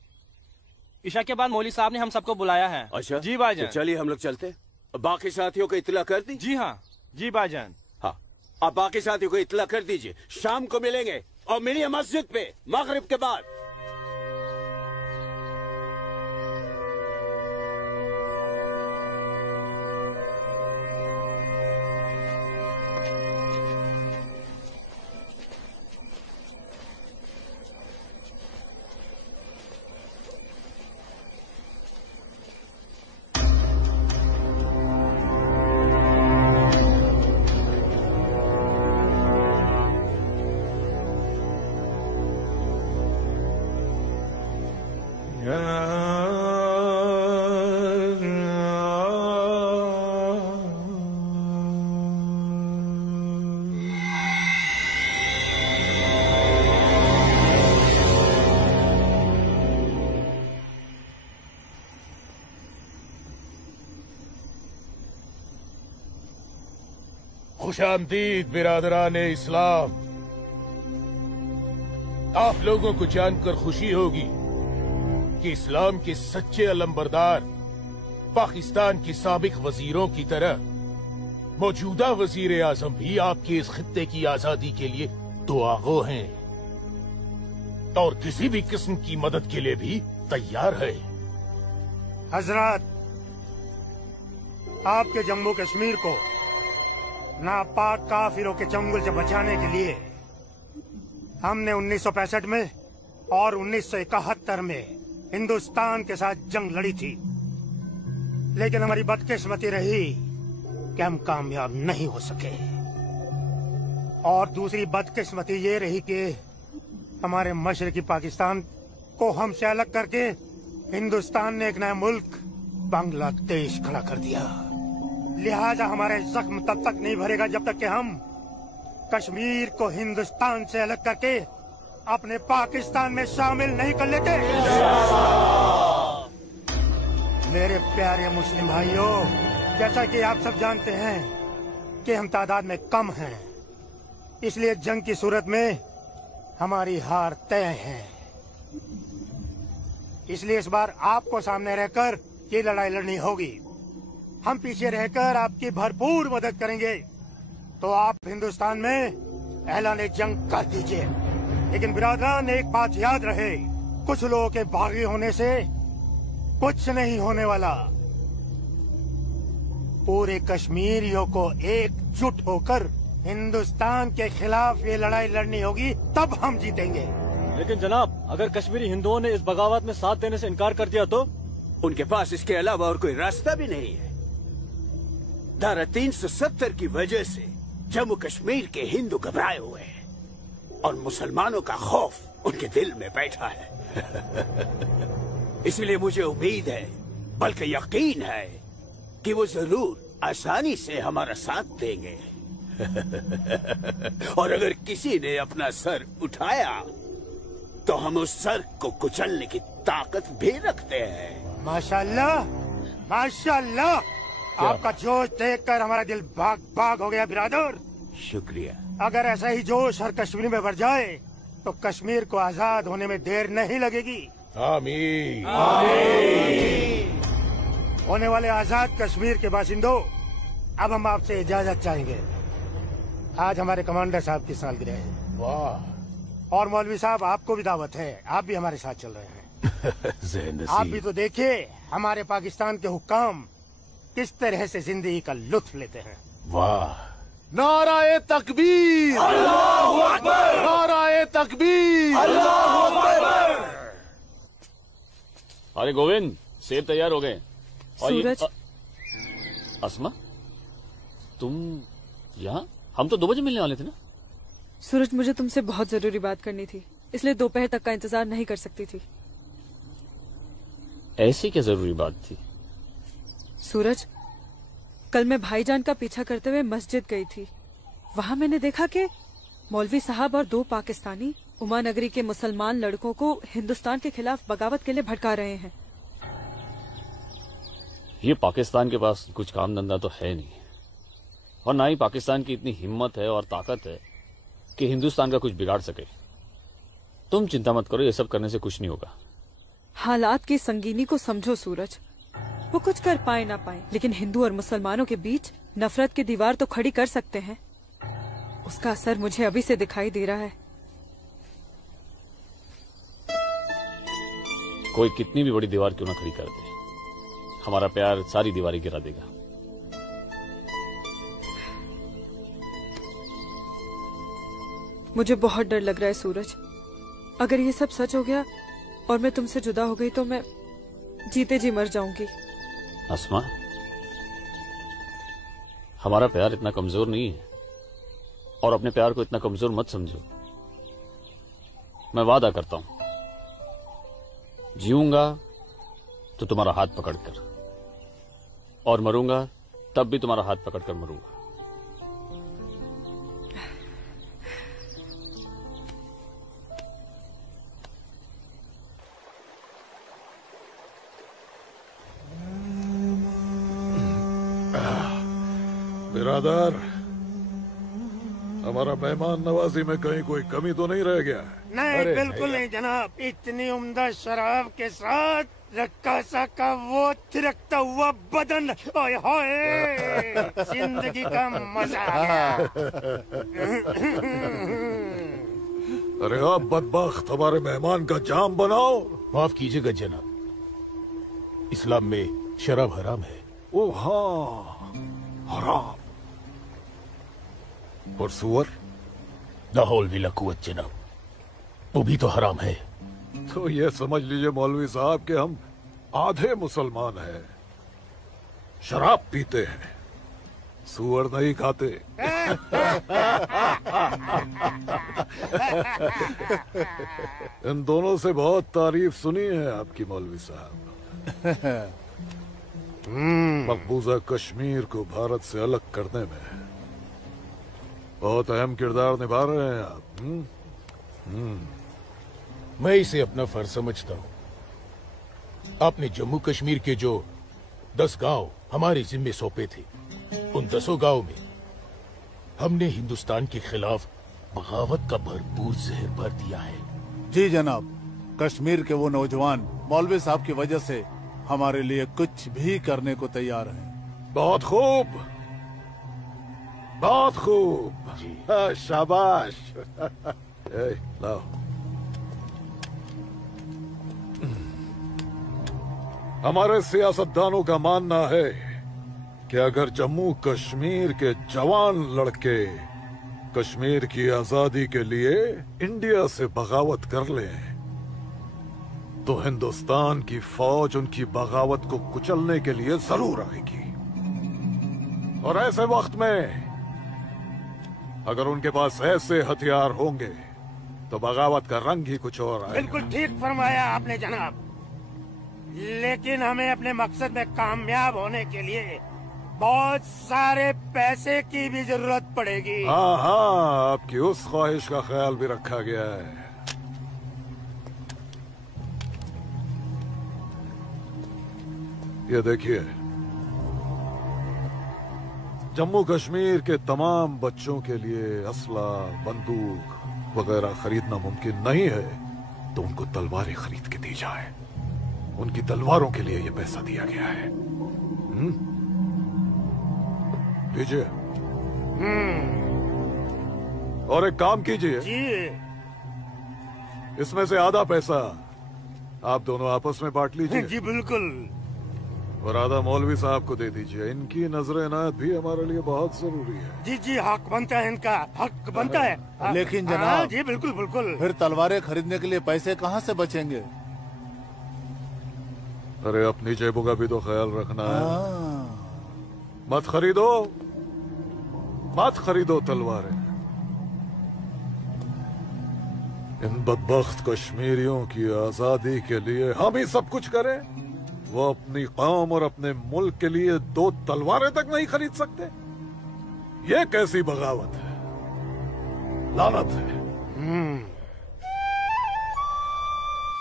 ईशा के बाद मौली साहब ने हम सबको बुलाया है। अच्छा जी भाईजान। तो चलिए हम लोग चलते। बाकी साथियों को इत्तला कर दी? जी हाँ, जी भाईजान। हाँ, आप बाकी साथियों को इत्तला कर दीजिए। शाम को मिलेंगे और मिलिए मस्जिद पे मगरिब के बाद। खुशामदीद बिरादरान इस्लाम। आप लोगों को जानकर खुशी होगी कि इस्लाम के सच्चे अलंबरदार पाकिस्तान के साबिक वजीरों की तरह मौजूदा वजीर आजम भी आपके इस खित्ते की आजादी के लिए दुआगो हैं और किसी भी किस्म की मदद के लिए भी तैयार है। हजरत, आपके जम्मू कश्मीर को नापाक काफिरों के चंगुल से बचाने के लिए हमने 1965 में और 1971 में हिंदुस्तान के साथ जंग लड़ी थी, लेकिन हमारी बदकिस्मती रही कि हम कामयाब नहीं हो सके। और दूसरी बदकिस्मती ये रही कि हमारे मशरकी पाकिस्तान को हमसे अलग करके हिंदुस्तान ने एक नया मुल्क बांग्लादेश खड़ा कर दिया। लिहाजा हमारे जख्म तब तक नहीं भरेगा जब तक कि हम कश्मीर को हिंदुस्तान से अलग करके अपने पाकिस्तान में शामिल नहीं कर लेते। मेरे प्यारे मुस्लिम भाइयों, जैसा कि आप सब जानते हैं कि हम तादाद में कम हैं, इसलिए जंग की सूरत में हमारी हार तय है। इसलिए इस बार आपको सामने रहकर ये लड़ाई लड़नी होगी। हम पीछे रहकर आपकी भरपूर मदद करेंगे, तो आप हिंदुस्तान में ऐलान जंग कर दीजिए। लेकिन बिरादरान, एक बात याद रहे, कुछ लोगों के बागी होने से कुछ नहीं होने वाला। पूरे कश्मीरियों को एकजुट होकर हिंदुस्तान के खिलाफ ये लड़ाई लड़नी होगी, तब हम जीतेंगे। लेकिन जनाब, अगर कश्मीरी हिंदुओं ने इस बगावत में साथ देने से इनकार कर दिया तो? उनके पास इसके अलावा और कोई रास्ता भी नहीं है। धारा 370 की वजह से जम्मू कश्मीर के हिंदू घबराए हुए हैं और मुसलमानों का खौफ उनके दिल में बैठा है। इसलिए मुझे उम्मीद है, बल्कि यकीन है, कि वो जरूर आसानी से हमारा साथ देंगे। और अगर किसी ने अपना सर उठाया तो हम उस सर को कुचलने की ताकत भी रखते हैं। माशाल्लाह, माशाल्लाह, आपका जोश देखकर हमारा दिल भाग भाग हो गया बिरादर। शुक्रिया। अगर ऐसा ही जोश हर कश्मीरी में भर जाए तो कश्मीर को आजाद होने में देर नहीं लगेगी। आमीन। आमीन। होने वाले आजाद कश्मीर के बाशिंदों, अब हम आपसे इजाजत चाहेंगे। आज हमारे कमांडर साहब की सालगिरह है। वाह। और मौलवी साहब, आपको भी दावत है, आप भी हमारे साथ चल रहे हैं। आप भी तो देखिए हमारे पाकिस्तान के हुक्काम किस तरह से जिंदगी का लुत्फ लेते हैं। वाह। नाराए तकबीर, अल्लाहू अकबर, नाराए तकबीर, अल्लाहू अकबर। अरे गोविंद, सेब तैयार हो गए। सूरज। अस्मा, तुम यहाँ? हम तो 2 बजे मिलने वाले थे ना। सूरज, मुझे तुमसे बहुत जरूरी बात करनी थी, इसलिए दोपहर तक का इंतजार नहीं कर सकती थी। ऐसी क्या जरूरी बात थी? सूरज, कल मैं भाईजान का पीछा करते हुए मस्जिद गई थी। वहाँ मैंने देखा कि मौलवी साहब और 2 पाकिस्तानी उमा नगरी के मुसलमान लड़कों को हिंदुस्तान के खिलाफ बगावत के लिए भड़का रहे हैं। ये पाकिस्तान के पास कुछ काम धंधा तो है नहीं, और ना ही पाकिस्तान की इतनी हिम्मत है और ताकत है कि हिंदुस्तान का कुछ बिगाड़ सके। तुम चिंता मत करो, ये सब करने से कुछ नहीं होगा। हालात की संगीनी को समझो सूरज। वो कुछ कर पाए ना पाए, लेकिन हिंदू और मुसलमानों के बीच नफरत की दीवार तो खड़ी कर सकते हैं। उसका असर मुझे अभी से दिखाई दे रहा है। कोई कितनी भी बड़ी दीवार क्यों ना खड़ी कर दे, हमारा प्यार सारी दीवारें गिरा देगा। मुझे बहुत डर लग रहा है सूरज। अगर ये सब सच हो गया और मैं तुमसे जुदा हो गई तो मैं जीते जी मर जाऊंगी। अस्मा, हमारा प्यार इतना कमजोर नहीं है, और अपने प्यार को इतना कमजोर मत समझो। मैं वादा करता हूं, जीऊंगा तो तुम्हारा हाथ पकड़कर, और मरूंगा तब भी तुम्हारा हाथ पकड़कर मरूंगा। बिरादर, हमारा मेहमान नवाजी में कहीं कोई कमी तो नहीं रह गया है? नहीं, बिल्कुल नहीं जनाब। इतनी उम्दा शराब के साथ रक्कासा का वो थिरकता हुआ बदन, ओए होए, जिंदगी का मजा आ गया। अरे आप बदबख्त, हमारे मेहमान का जाम बनाओ। माफ कीजिएगा जनाब, इस्लाम में शराब हराम है। ओ हाँ, हराम। और सुअर? लाहौल विला कुवत जनाब, वो भी तो हराम है। तो ये समझ लीजिए मौलवी साहब कि हम आधे मुसलमान हैं, शराब पीते हैं, सुअर नहीं खाते। इन दोनों से बहुत तारीफ सुनी है आपकी मौलवी साहब। मकबूजा कश्मीर को भारत से अलग करने में बहुत अहम किरदार निभा रहे हैं आप। मैं इसे अपना फर्ज समझता हूँ। आपने जम्मू कश्मीर के जो 10 गांव हमारे जिम्मे सौंपे थे, उन 10 गांव में हमने हिंदुस्तान के खिलाफ बगावत का भरपूर जहर भर दिया है। जी जनाब, कश्मीर के वो नौजवान मौलवी साहब की वजह से हमारे लिए कुछ भी करने को तैयार हैं। बहुत खूब, बहुत खूब। शाबाश। लाओ। हमारे सियासतदानों का मानना है कि अगर जम्मू कश्मीर के जवान लड़के कश्मीर की आजादी के लिए इंडिया से बगावत कर लें तो हिंदुस्तान की फौज उनकी बगावत को कुचलने के लिए जरूर आएगी। और ऐसे वक्त में अगर उनके पास ऐसे हथियार होंगे तो बगावत का रंग ही कुछ और आएगा। बिल्कुल ठीक फरमाया आपने जनाब, लेकिन हमें अपने मकसद में कामयाब होने के लिए बहुत सारे पैसे की भी जरूरत पड़ेगी। हाँ हाँ, आपकी उस ख्वाहिश का ख्याल भी रखा गया है। ये देखिए, जम्मू कश्मीर के तमाम बच्चों के लिए असला, बंदूक वगैरह खरीदना मुमकिन नहीं है, तो उनको तलवारें खरीद के दी जाए। उनकी तलवारों के लिए ये पैसा दिया गया है। लीजिए। और एक काम कीजिए, इसमें से आधा पैसा आप दोनों आपस में बांट लीजिए। जी बिल्कुल। और आधा मौलवी साहब को दे दीजिए। इनकी नजर इनायत भी हमारे लिए बहुत जरूरी है। जी जी, हक बनता है, इनका हक बनता है। लेकिन जनाब, जी बिल्कुल बिल्कुल। फिर तलवारें खरीदने के लिए पैसे कहाँ से बचेंगे? अरे अपनी जेबों का भी तो ख्याल रखना है। मत खरीदो, मत खरीदो तलवारें। इन बदबख्त कश्मीरियों की आजादी के लिए हम ही सब कुछ करें, वो अपनी कौम और अपने मुल्क के लिए 2 तलवारें तक नहीं खरीद सकते। ये कैसी बगावत है, लानत है।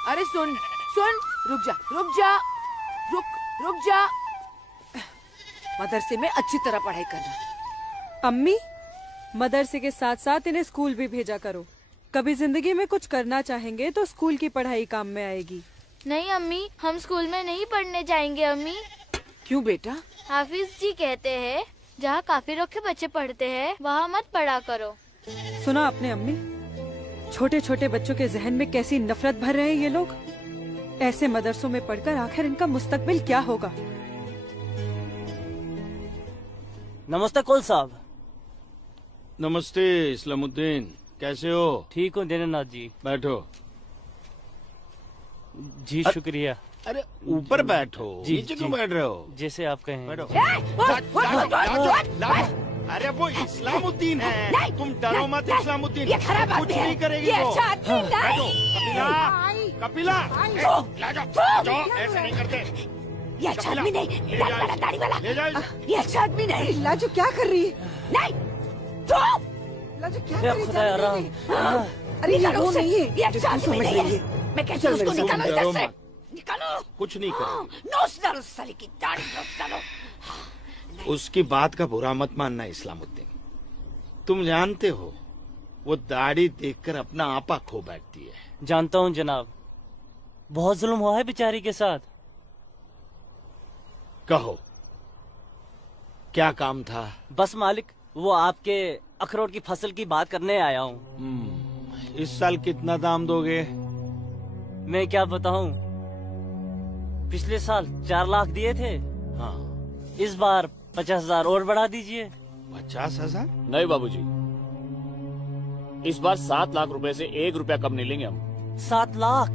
अरे सुन सुन, रुक जा रुक जा, रुक जा। मदरसे में अच्छी तरह पढ़ाई करना। अम्मी, मदरसे के साथ साथ इन्हें स्कूल भी भेजा करो। कभी जिंदगी में कुछ करना चाहेंगे तो स्कूल की पढ़ाई काम में आएगी। नहीं अम्मी, हम स्कूल में नहीं पढ़ने जाएंगे अम्मी। क्यों बेटा? हाफिज जी कहते हैं जहाँ काफिरों के बच्चे पढ़ते हैं वहाँ मत पढ़ा करो। सुना आपने अम्मी? छोटे छोटे बच्चों के जहन में कैसी नफरत भर रहे हैं ये लोग। ऐसे मदरसों में पढ़कर आखिर इनका मुस्तकबिल क्या होगा? नमस्ते कौल साहब। नमस्ते इस्लामुद्दीन, कैसे हो? ठीक हूँ दीनानाथ जी। बैठो। जी शुक्रिया। अरे ऊपर बैठो, जी, नीचे क्यों जी। बैठ रहे हो? जैसे आप कहें। बैठो। अरे वो इस्लामुद्दीन है, तुम डरो मत। इस्लामुद्दीन कुछ नहीं करेगी वो। बैठो। कपिला, कपिला, ऐसे नहीं करते। ये अच्छा आदमी नहीं, दाढ़ी वाला। ले जाओ। ये अच्छा आदमी नहीं। लाजो क्या कर रही है? नहीं, लाजो क्या कर रही है? अरे ये वो नहीं है, ये अच्छा आदमी नहीं है। मैं कैसे उसको निकालूं इधर से? निकालो। कुछ नहीं करेगी। नोच डालो साले की दाढ़ी, नोच डालो। उसकी बात का बुरा मत मानना इस्लामुद्दीन। तुम जानते हो वो दाढ़ी देखकर अपना आपा खो बैठती है। जानता हूँ जनाब, बहुत जुल्म हुआ है बेचारी के साथ। कहो क्या काम था? बस मालिक, वो आपके अखरोट की फसल की बात करने आया हूँ। इस साल कितना दाम दोगे? मैं क्या बताऊं, पिछले साल 4 लाख दिए थे। हाँ, इस बार 50,000 और बढ़ा दीजिए। 50,000? नहीं बाबूजी, इस बार 7 लाख रुपए से 1 रुपया कम नहीं लेंगे हम। 7 लाख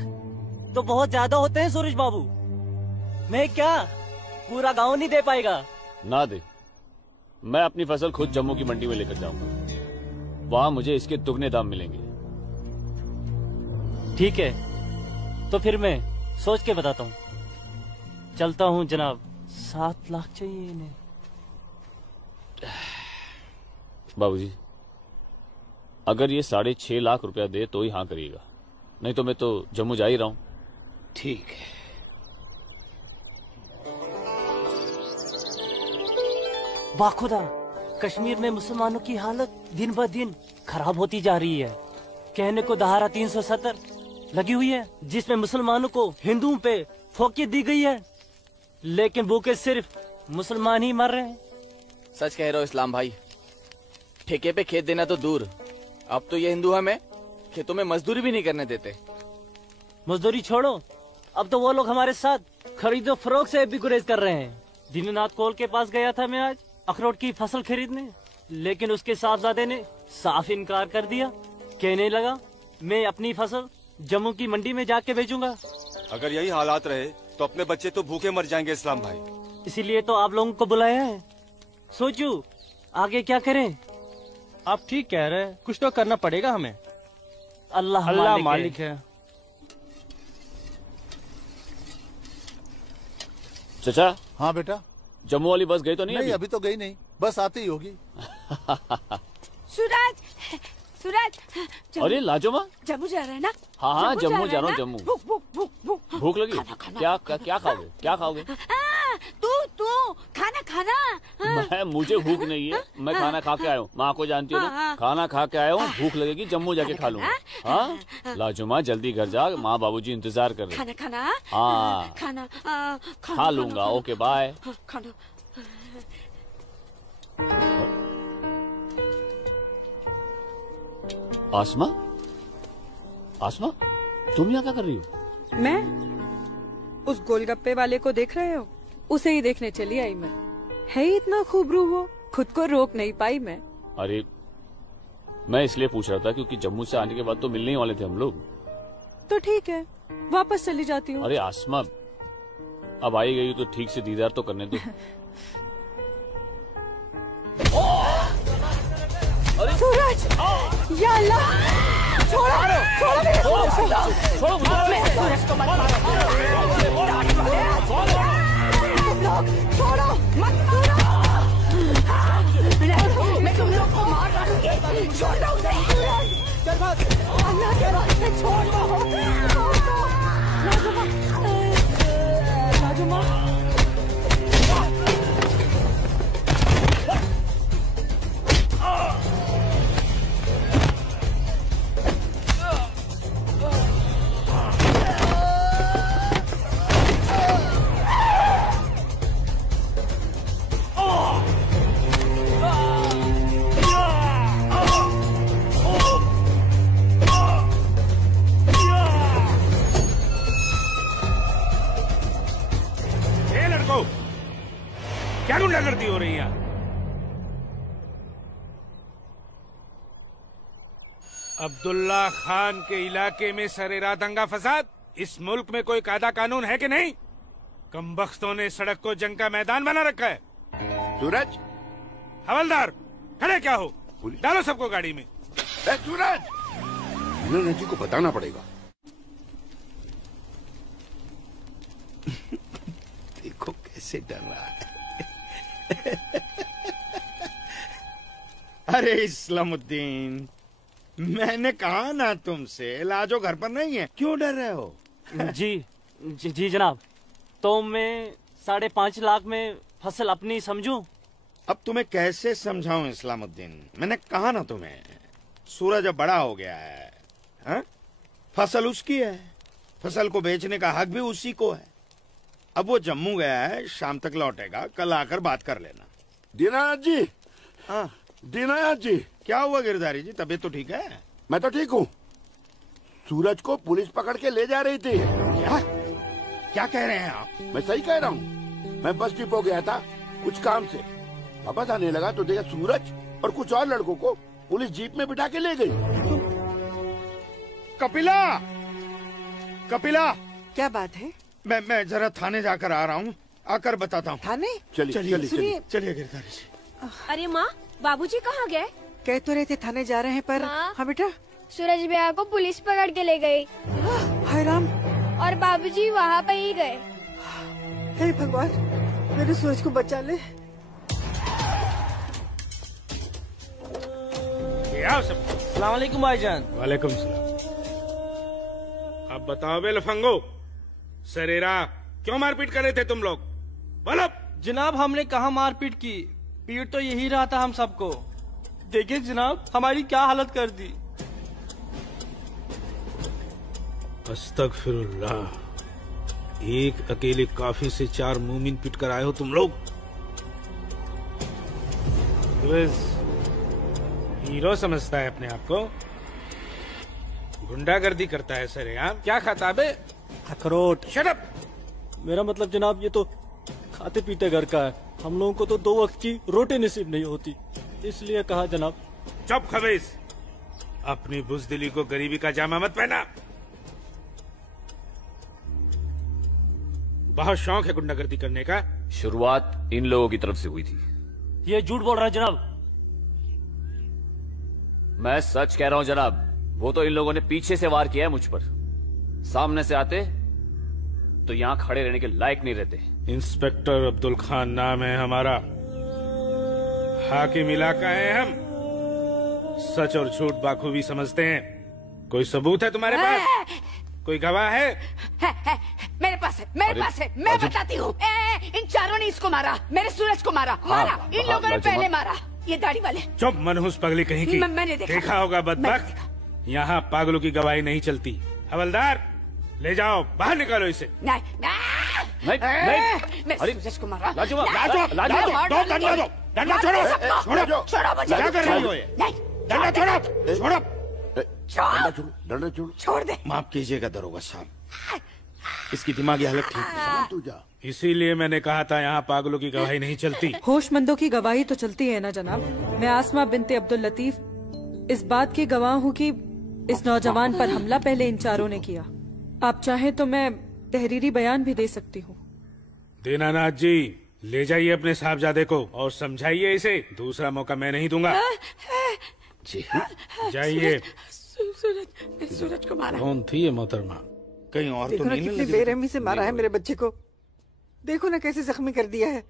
तो बहुत ज्यादा होते हैं सूरज बाबू। मैं क्या पूरा गांव नहीं दे पाएगा? ना दे, मैं अपनी फसल खुद जम्मू की मंडी में लेकर जाऊंगा। वहां मुझे इसके दुगने दाम मिलेंगे। ठीक है, तो फिर मैं सोच के बताता हूँ। चलता हूँ जनाब। 7 लाख चाहिए इन्हें। बाबूजी, अगर ये 6.5 लाख रुपया दे तो ही हाँ करिएगा, नहीं तो मैं तो जम्मू जा ही रहा हूँ। ठीक है। बाखुदा, कश्मीर में मुसलमानों की हालत दिन ब दिन खराब होती जा रही है। कहने को धारा 370 लगी हुई है, जिसमें मुसलमानों को हिंदुओं पे फोकियत दी गई है, लेकिन भूखे सिर्फ मुसलमान ही मर रहे हैं। सच कह रहे हो इस्लाम भाई, ठेके पे खेत देना तो दूर, अब तो ये हिंदू हमें खेतों में मजदूरी भी नहीं करने देते। मजदूरी छोड़ो, अब तो वो लोग हमारे साथ खरीदो फरोख्त से भी गुरेज कर रहे हैं। दीननाथ कोल के पास गया था मैं आज अखरोट की फसल खरीदने, लेकिन उसके साहबजादे ने साफ इनकार कर दिया। कहने लगा मैं अपनी फसल जम्मू की मंडी में जाके बेचूंगा। अगर यही हालात रहे तो अपने बच्चे तो भूखे मर जाएंगे इस्लाम भाई। इसीलिए तो आप लोगों को बुलाया है। सोचो आगे क्या करें। आप ठीक कह रहे हैं, कुछ तो करना पड़ेगा हमें। अल्लाह मालिक है। चचा। हाँ बेटा। जम्मू वाली बस गई तो नहीं? अभी तो गई नहीं, बस आती ही होगी। सूरज, सूरज। अरे लाजो जम्मू जा रहे हैं ना? हाँ, जम्मू जा रहा हूँ। जम्मू भूख लगी? खाना। क्या खाओगे? क्या खाओगे? तू खाना खाना। मुझे भूख नहीं है, मैं खाना खा के आया हूँ। माँ को जानती हो ना, खाना खा के आया हूँ। भूख लगेगी जम्मू जाके खा लूंगा। हाँ लाजुमा, जल्दी घर जा, माँ बाबूजी इंतजार कर रहे हैं। खाना। हाँ खाना खा लूंगा। Okay bye. खाना। आसमा, आसमा, तुम यहाँ क्या कर रही हो? मैं उस गोलगप्पे वाले को देख रहे हो? उसे ही देखने चली आई मैं। है ही इतना खूबरू वो, खुद को रोक नहीं पाई मैं। अरे मैं इसलिए पूछ रहा था क्योंकि जम्मू से आने के बाद तो मिलने ही वाले थे हम लोग। तो ठीक है, वापस चली जाती हूँ। अरे आसमा, अब आई गई तो ठीक से दीदार तो करने दो। सूरज, या अल्लाह, छोड़ो मेरे सूरज को, मेरे सूरज को मत मारो। तुम लोग छोड़ो, मत मारो। मैं तुम लोग को मार डालूंगी। छोड़ दो उसे। अल्लाह के वास्ते छोड़ दो। लाजुमा, क्या गुंडागर्दी हो रही है? अब्दुल्ला खान के इलाके में सरेरा दंगा फसाद। इस मुल्क में कोई कायदा कानून है कि नहीं? कमबख्तों ने सड़क को जंग का मैदान बना रखा है। सूरज, हवलदार खड़े क्या हो? डालो सबको गाड़ी में। सूरज, जी को बताना पड़ेगा। देखो कैसे डर रहा है। अरे इस्लामुद्दीन, मैंने कहा ना तुमसे, लाजो घर पर नहीं है, क्यों डर रहे हो? जी जनाब, तो मैं 5.5 लाख में फसल अपनी समझूं? अब तुम्हें कैसे समझाऊं इस्लामुद्दीन, मैंने कहा ना तुम्हें, सूरज अब बड़ा हो गया है, हा? फसल उसकी है, फसल को बेचने का हक भी उसी को है। अब वो जम्मू गया है, शाम तक लौटेगा, कल आकर बात कर लेना। दीनानाथ जी। हाँ दीनानाथ जी। क्या हुआ गिरधारी जी, तबीयत तो ठीक है? मैं तो ठीक हूँ। सूरज को पुलिस पकड़ के ले जा रही थी। क्या कह रहे हैं आप? मैं सही कह रहा हूँ। मैं बस डिपो गया था कुछ काम से, वापस आने लगा तो देखा सूरज और कुछ और लड़कों को पुलिस जीप में बिठा के ले गई। कपिला, कपिला, क्या बात है? मैं जरा थाने जाकर आ रहा हूँ, आकर बताता हूँ। थाने? चलिए सुनिए। गिरधारी जी। अरे माँ, बाबूजी कहाँ गए? कह तो रहे थे थाने जा रहे हैं पर। हाँ बेटा। सूरज भैया को पुलिस पकड़ के ले गई। हाय राम। और बाबूजी वहाँ पे ही गए। हे भगवान, मेरे सूरज को बचा ले। अस्सलाम वालेकुम भाईजान। वालेकुम सलाम। अब बताओ बे लफंगो, सरेरा क्यों मारपीट कर रहे थे तुम लोग? बोलो। जनाब हमने कहा मारपीट की, पीट तो यही रहा था हम सबको। देखिए जनाब हमारी क्या हालत कर दी। अस्तगफिरुल्लाह, एक अकेले काफी से 4 मूमिन पिट कर आए हो तुम लोग। हीरो समझता है अपने आप को, गुंडागर्दी करता है सरेआम। क्या खाता बे? अखरोट। Shut up. मेरा मतलब जनाब ये तो खाते पीते घर का है, हम लोगों को तो 2 वक्त की रोटी नसीब नहीं होती, इसलिए कहा जनाब। चुप खबीस, अपनी बुज़दिली को गरीबी का जामा मत पहना। बहुत शौक है गुंडागर्दी करने का। शुरुआत इन लोगों की तरफ से हुई थी। ये झूठ बोल रहा है जनाब। मैं सच कह रहा हूं जनाब, वो तो इन लोगों ने पीछे से वार किया है मुझ पर। सामने से आते तो यहां खड़े रहने के लायक नहीं रहते। इंस्पेक्टर अब्दुल खान नाम है हमारा, हाकिम इलाका है हम, सच और झूठ बाखूबी समझते हैं। कोई सबूत है तुम्हारे पास? कोई गवाह है? मेरे पास है, मेरे पास है, मैं बताती हूँ। इन चारों ने इसको मारा, मेरे सूरज को मारा। इन लोगों ने पहले मारा, ये दाढ़ी वाले। चुप मनहूस पगली कहीं की। मैंने देखा होगा बदबख्त, यहाँ पागलों की गवाही नहीं चलती। हवलदार ले जाओ, बाहर निकालो इसे। नहीं, मेरे सूरज को मारा। डंडा छोड़ो, क्या कर रही हो ये? डंडा छोड़ो, डंडा छोड़ो। छोड़ दे। माफ कीजिएगा दरोगा साहब, इसकी दिमागी हालत ठीक नहीं। तू जा। इसीलिए मैंने कहा था यहाँ पागलों की गवाही नहीं चलती। होशमंदों की गवाही तो चलती है ना जनाब। मैं आसमा बिनते अब्दुल लतीफ इस बात की गवाह हूँ कि इस नौजवान पर हमला पहले इन चारों ने किया। आप चाहें तो मैं तहरीरी बयान भी दे सकती हूँ। दीनानाथ जी, ले जाइए अपने साहबजादे को और समझाइए इसे, दूसरा मौका मैं नहीं दूंगा। जी जाइए। सूरज को मारा। कौन थी ये मोहतरमा? कहीं और देखो तो ना नहीं कितनी बेरहमी से मारा है मेरे बच्चे को। देखो ना कैसे जख्मी कर दिया है।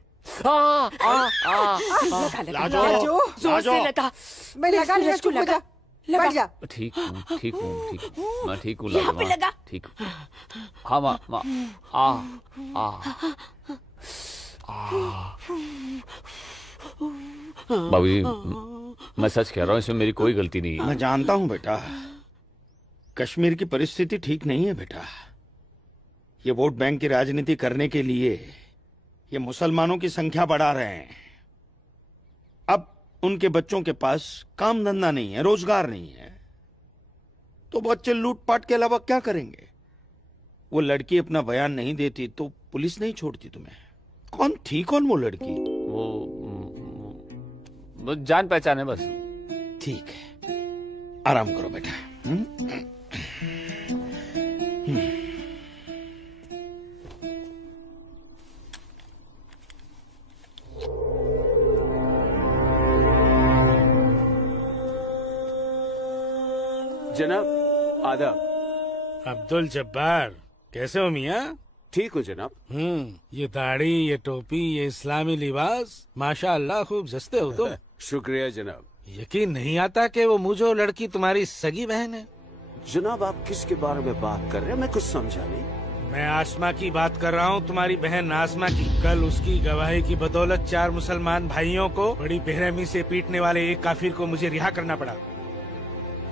लाजो, जोर से लगा। मैं लगा लिया, सूरज को चुप हो लगा। जा। बैठ जा। ठीक हूँ मैं ठीक हूँ। यहाँ पे लगा। ठीक। हाँ माँ बाबूजी, मैं सच कह रहा हूँ, इसमें मेरी कोई गलती नहीं है। मैं जानता हूँ बेटा, कश्मीर की परिस्थिति ठीक नहीं है बेटा। ये वोट बैंक की राजनीति करने के लिए ये मुसलमानों की संख्या बढ़ा रहे हैं। अब उनके बच्चों के पास काम धंधा नहीं है, रोजगार नहीं है, तो बच्चे लूटपाट के अलावा क्या करेंगे? वो लड़की अपना बयान नहीं देती तो पुलिस नहीं छोड़ती तुम्हें। कौन थी वो लड़की? वो जान पहचान है बस। ठीक है, आराम करो बेटा। जनाब आदाब। अब्दुल जब्बार, कैसे हो मियाँ? ठीक हो जनाब। ये दाढ़ी, ये टोपी, ये इस्लामी लिबास, माशाअल्लाह खूब जस्ते हो तुम। शुक्रिया जनाब। यकीन नहीं आता कि वो मुझो लड़की तुम्हारी सगी बहन है। जनाब आप किसके बारे में बात कर रहे हैं? मैं कुछ समझा नहीं। मैं आसमा की बात कर रहा हूँ, तुम्हारी बहन आसमा की। कल उसकी गवाही की बदौलत 4 मुसलमान भाइयों को बड़ी बेरहमी से पीटने वाले एक काफिर को मुझे रिहा करना पड़ा।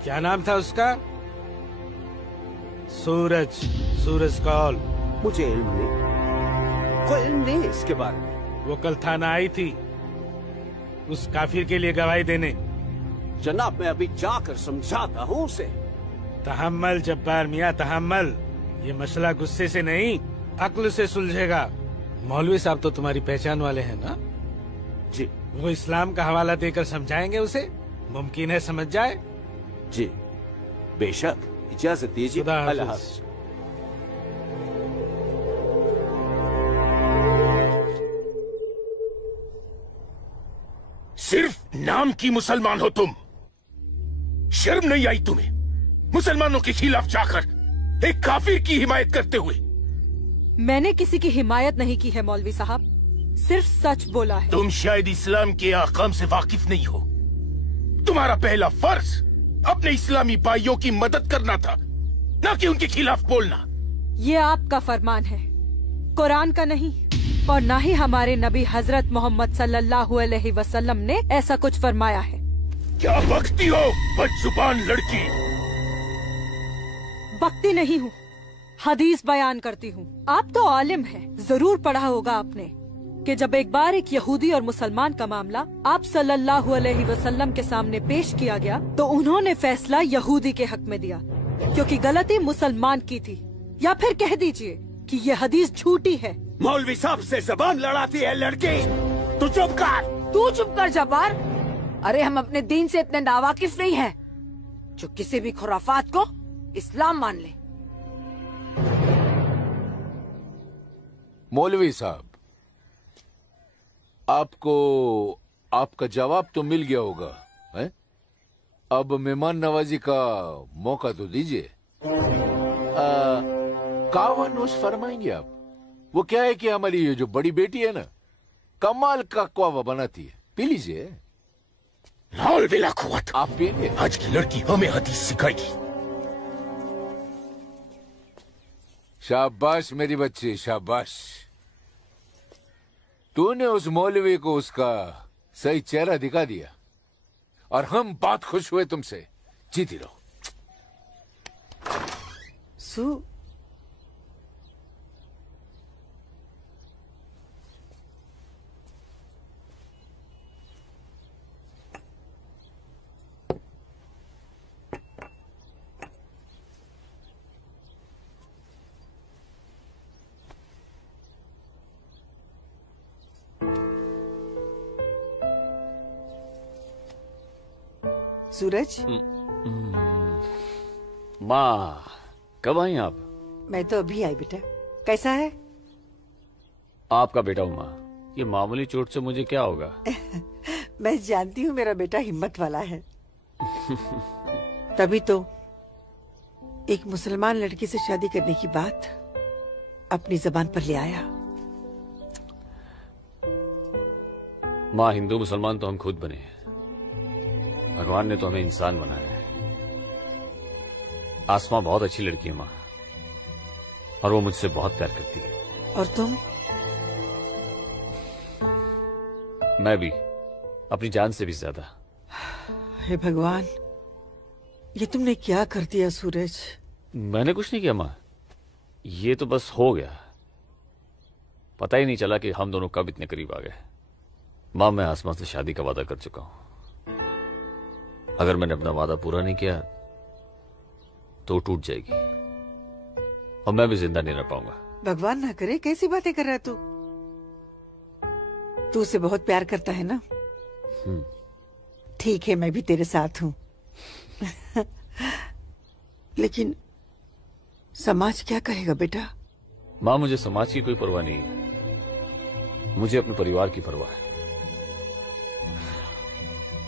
क्या नाम था उसका? सूरज कौल। मुझे इल्म नहीं, कोई इल्म नहीं इसके बारे में। वो कल थाना आई थी उस काफिर के लिए गवाही देने। जनाब, मैं अभी जाकर समझाता हूँ उसे। तहम्मल जब्बार मियाँ, तहम्मल। ये मसला गुस्से से नहीं, अक्ल से सुलझेगा। मौलवी साहब तो तुम्हारी पहचान वाले हैं ना? जी। वो इस्लाम का हवाला देकर समझाएंगे उसे, मुमकिन है समझ जाए। जी बेशक, इजाजत दीजिए। अल्लाह हाफ़िज़। सिर्फ नाम की मुसलमान हो तुम, शर्म नहीं आई तुम्हें मुसलमानों के खिलाफ जाकर एक काफिर की हिमायत करते हुए? मैंने किसी की हिमायत नहीं की है मौलवी साहब, सिर्फ सच बोला है। तुम शायद इस्लाम के अहकाम से वाकिफ नहीं हो। तुम्हारा पहला फर्ज अपने इस्लामी भाइयों की मदद करना था, न कि उनके खिलाफ बोलना। ये आपका फरमान है, कुरान का नहीं, और न ही हमारे नबी हजरत मोहम्मद सल्लल्लाहु अलैहि वसल्लम ने ऐसा कुछ फरमाया है। क्या बकती हो बदजुबान लड़की? बकती नहीं हूँ, हदीस बयान करती हूँ। आप तो आलिम हैं, जरूर पढ़ा होगा आपने कि जब एक बार एक यहूदी और मुसलमान का मामला आप सल्लल्लाहु अलैहि वसल्लम के सामने पेश किया गया तो उन्होंने फैसला यहूदी के हक में दिया, क्योंकि गलती मुसलमान की थी। या फिर कह दीजिए कि ये हदीस झूठी है। मौलवी साहब से जबान लड़ाती है लड़की, तू चुप कर। तू चुप कर जब्बार। अरे हम अपने दीन से इतने नावाकिफ नहीं हैं जो किसी भी खुराफात को इस्लाम मान ले। मौलवी साहब, आपको आपका जवाब तो मिल गया होगा, है? अब मेहमान नवाजी का मौका तो दीजिए। कावानोश फरमाएंगे आप? वो क्या है कि हमारी ये जो बड़ी बेटी है ना, कमाल का क्वावा बनाती है, पी लीजिए। आप पिएंगे? आज की लड़की हमें हदीस सिखाएगी। शाबाश मेरी बच्ची, शाबाश। तूने उस मौलवी को उसका सही चेहरा दिखा दिया और हम बहुत खुश हुए तुमसे। जीती रहो। सूरज, माँ कब आई आप? मैं तो अभी आई बेटा। कैसा है? आपका बेटा हूँ माँ, ये मामूली चोट से मुझे क्या होगा? मैं जानती हूँ मेरा बेटा हिम्मत वाला है। तभी तो एक मुसलमान लड़की से शादी करने की बात अपनी जबान पर ले आया। माँ, हिंदू मुसलमान तो हम खुद बने हैं, भगवान ने तो हमें इंसान बनाया है। आसमा बहुत अच्छी लड़की है माँ, और वो मुझसे बहुत प्यार करती है। और तुम? मैं भी, अपनी जान से भी ज्यादा। हे भगवान, ये तुमने क्या कर दिया सूरज? मैंने कुछ नहीं किया माँ, ये तो बस हो गया। पता ही नहीं चला कि हम दोनों कब इतने करीब आ गए। माँ, मैं आसमा से शादी का वादा कर चुका हूं। अगर मैंने अपना वादा पूरा नहीं किया तो टूट जाएगी और मैं भी जिंदा नहीं रह पाऊंगा। भगवान ना करे, कैसी बातें कर रहा है तू? तू उसे बहुत प्यार करता है ना? ठीक है, मैं भी तेरे साथ हूँ। लेकिन समाज क्या कहेगा बेटा? माँ, मुझे समाज की कोई परवाह नहीं है, मुझे अपने परिवार की परवाह है।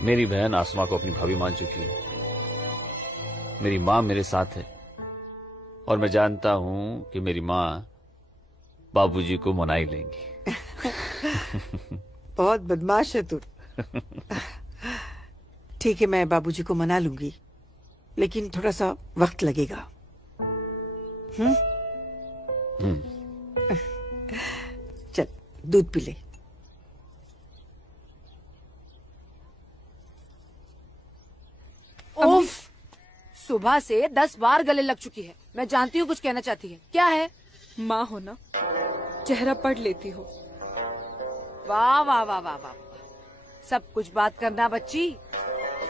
मेरी बहन आसमा को अपनी भाभी मान चुकी है, मेरी माँ मेरे साथ है, और मैं जानता हूँ कि मेरी माँ बाबूजी को मना ही लेंगी। बहुत बदमाश है तू। ठीक है, मैं बाबूजी को मना लूंगी, लेकिन थोड़ा सा वक्त लगेगा। चल दूध पी ले। उफ, सुबह से 10 बार गले लग चुकी है। मैं जानती हूँ कुछ कहना चाहती है। क्या है? माँ हो ना, चेहरा पढ़ लेती हो। वाह वाह वाह वाह वाह, सब कुछ बात करना बच्ची,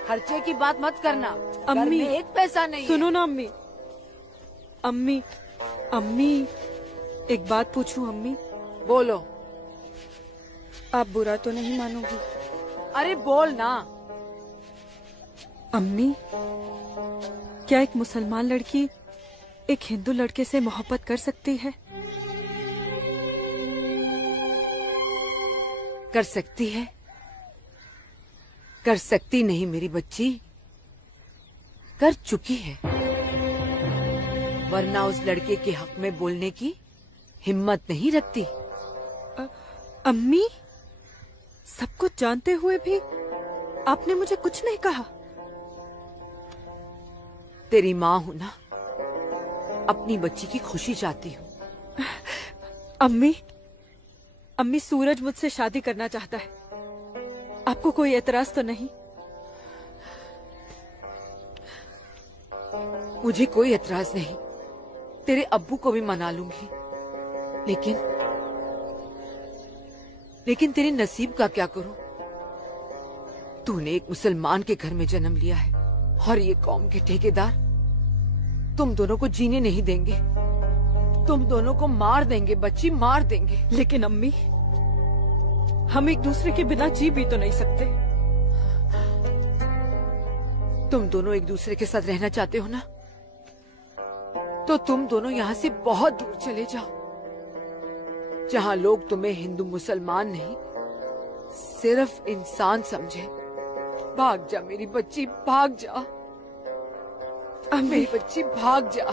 खर्चे की बात मत करना। घर अम्मी, में एक पैसा नहीं सुनो है। ना अम्मी। अम्मी, अम्मी, एक बात पूछूं अम्मी? बोलो। आप बुरा तो नहीं मानोगी? अरे बोल ना। अम्मी, क्या एक मुसलमान लड़की एक हिंदू लड़के से मोहब्बत कर सकती है? कर सकती है, कर सकती नहीं मेरी बच्ची, कर चुकी है। वरना उस लड़के के हक में बोलने की हिम्मत नहीं रखती। अम्मी, सब कुछ जानते हुए भी आपने मुझे कुछ नहीं कहा। तेरी माँ हूं ना, अपनी बच्ची की खुशी चाहती हूँ। अम्मी, अम्मी, सूरज मुझसे शादी करना चाहता है। आपको कोई एतराज तो नहीं? मुझे कोई एतराज नहीं, तेरे अब्बू को भी मना लूंगी। लेकिन तेरे नसीब का क्या करूं? तूने एक मुसलमान के घर में जन्म लिया है और ये कौम के ठेकेदार तुम दोनों को जीने नहीं देंगे। तुम दोनों को मार देंगे बच्ची, मार देंगे। लेकिन अम्मी, हम एक दूसरे के बिना जी भी तो नहीं सकते। तुम दोनों एक दूसरे के साथ रहना चाहते हो ना, तो तुम दोनों यहाँ से बहुत दूर चले जाओ, जहाँ लोग तुम्हें हिंदू मुसलमान नहीं, सिर्फ इंसान समझे। भाग जा मेरी बच्ची, भाग जा। मेरी बच्ची भाग जा।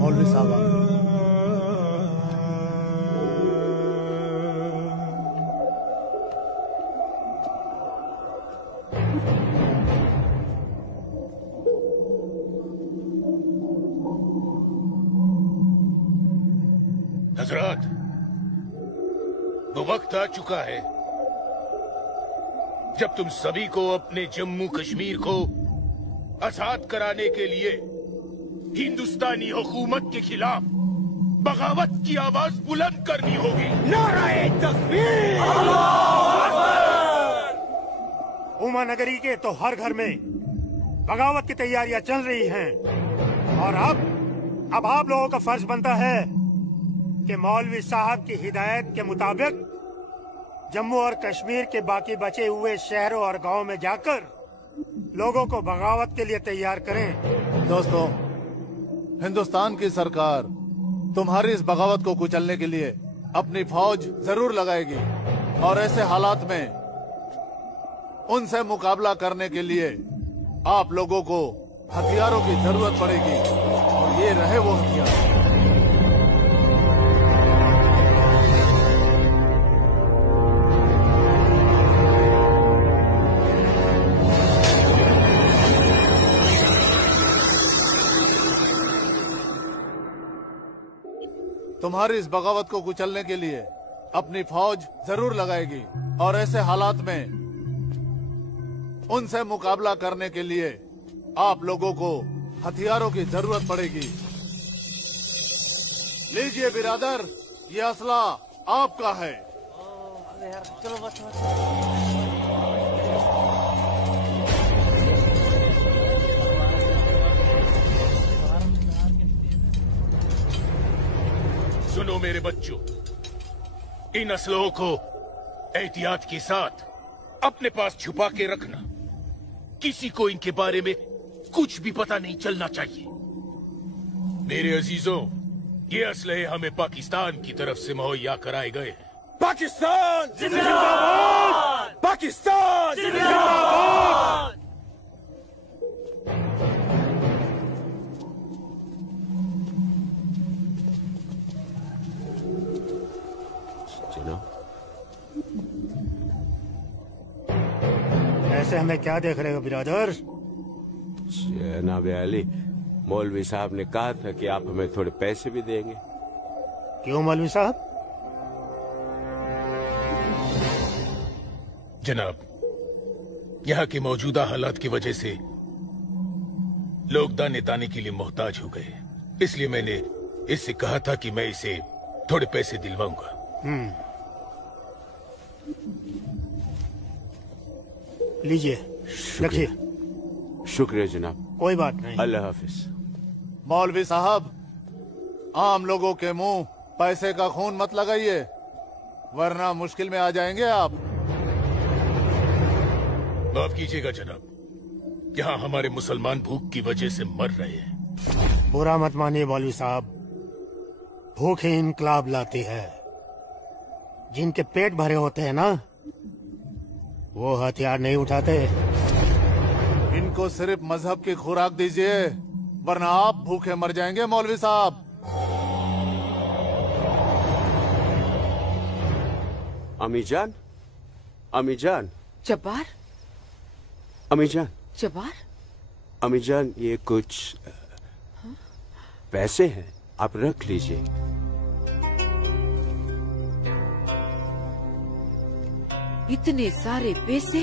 मौलवी साहब, हजरात, वो वक्त आ चुका है जब तुम सभी को अपने जम्मू कश्मीर को आजाद कराने के लिए हिंदुस्तानी हुकूमत के खिलाफ बगावत की आवाज बुलंद करनी होगी। नारे तकबीर! उमा नगरी के तो हर घर में बगावत की तैयारियां चल रही हैं और अब आप लोगों का फर्ज बनता है कि मौलवी साहब की हिदायत के मुताबिक जम्मू और कश्मीर के बाकी बचे हुए शहरों और गांवों में जाकर लोगों को बगावत के लिए तैयार करें। दोस्तों, हिंदुस्तान की सरकार तुम्हारी इस बगावत को कुचलने के लिए अपनी फौज जरूर लगाएगी और ऐसे हालात में उनसे मुकाबला करने के लिए आप लोगों को हथियारों की जरूरत पड़ेगी और ये रहे वो हथियार। तुम्हारी इस बगावत को कुचलने के लिए अपनी फौज जरूर लगाएगी और ऐसे हालात में उनसे मुकाबला करने के लिए आप लोगों को हथियारों की जरूरत पड़ेगी। लीजिए बिरादर, ये असला आपका है। चलो बस। सुनो मेरे बच्चों, इन असलों को एहतियात के साथ अपने पास छुपा के रखना। किसी को इनके बारे में कुछ भी पता नहीं चलना चाहिए। मेरे अजीजों, ये असलहे हमें पाकिस्तान की तरफ से मुहैया कराए गए हैं। पाकिस्तान जिंदाबाद! पाकिस्तान जिंदाबाद! जनाब, से हमें क्या देख रहे हो बिरादर? जनाब अली, मौलवी साहब ने कहा था कि आप हमें थोड़े पैसे भी देंगे। क्यों मौलवी साहब? जनाब, यहाँ की मौजूदा हालात की वजह से लोग दाने दाने के लिए मोहताज हो गए, इसलिए मैंने इससे कहा था कि मैं इसे थोड़े पैसे दिलवाऊंगा। लीजिए, रखिए। शुक्रिया जनाब। कोई बात नहीं। अल्लाह हाफिज। मौलवी साहब, आम लोगों के मुंह पैसे का खून मत लगाइए, वरना मुश्किल में आ जाएंगे आप। माफ कीजिएगा जनाब, यहाँ हमारे मुसलमान भूख की वजह से मर रहे हैं। बुरा मत मानिए मौलवी साहब, भूख ही इनकलाब लाती है। जिनके पेट भरे होते हैं ना, वो हथियार नहीं उठाते। इनको सिर्फ मजहब की खुराक दीजिए, वरना आप भूखे मर जाएंगे मौलवी साहब। अम्मी जान, अम्मी जान। जब्बार, अम्मी जान, जब्बार, अम्मी जान, ये कुछ पैसे हैं, आप रख लीजिए। इतने सारे पैसे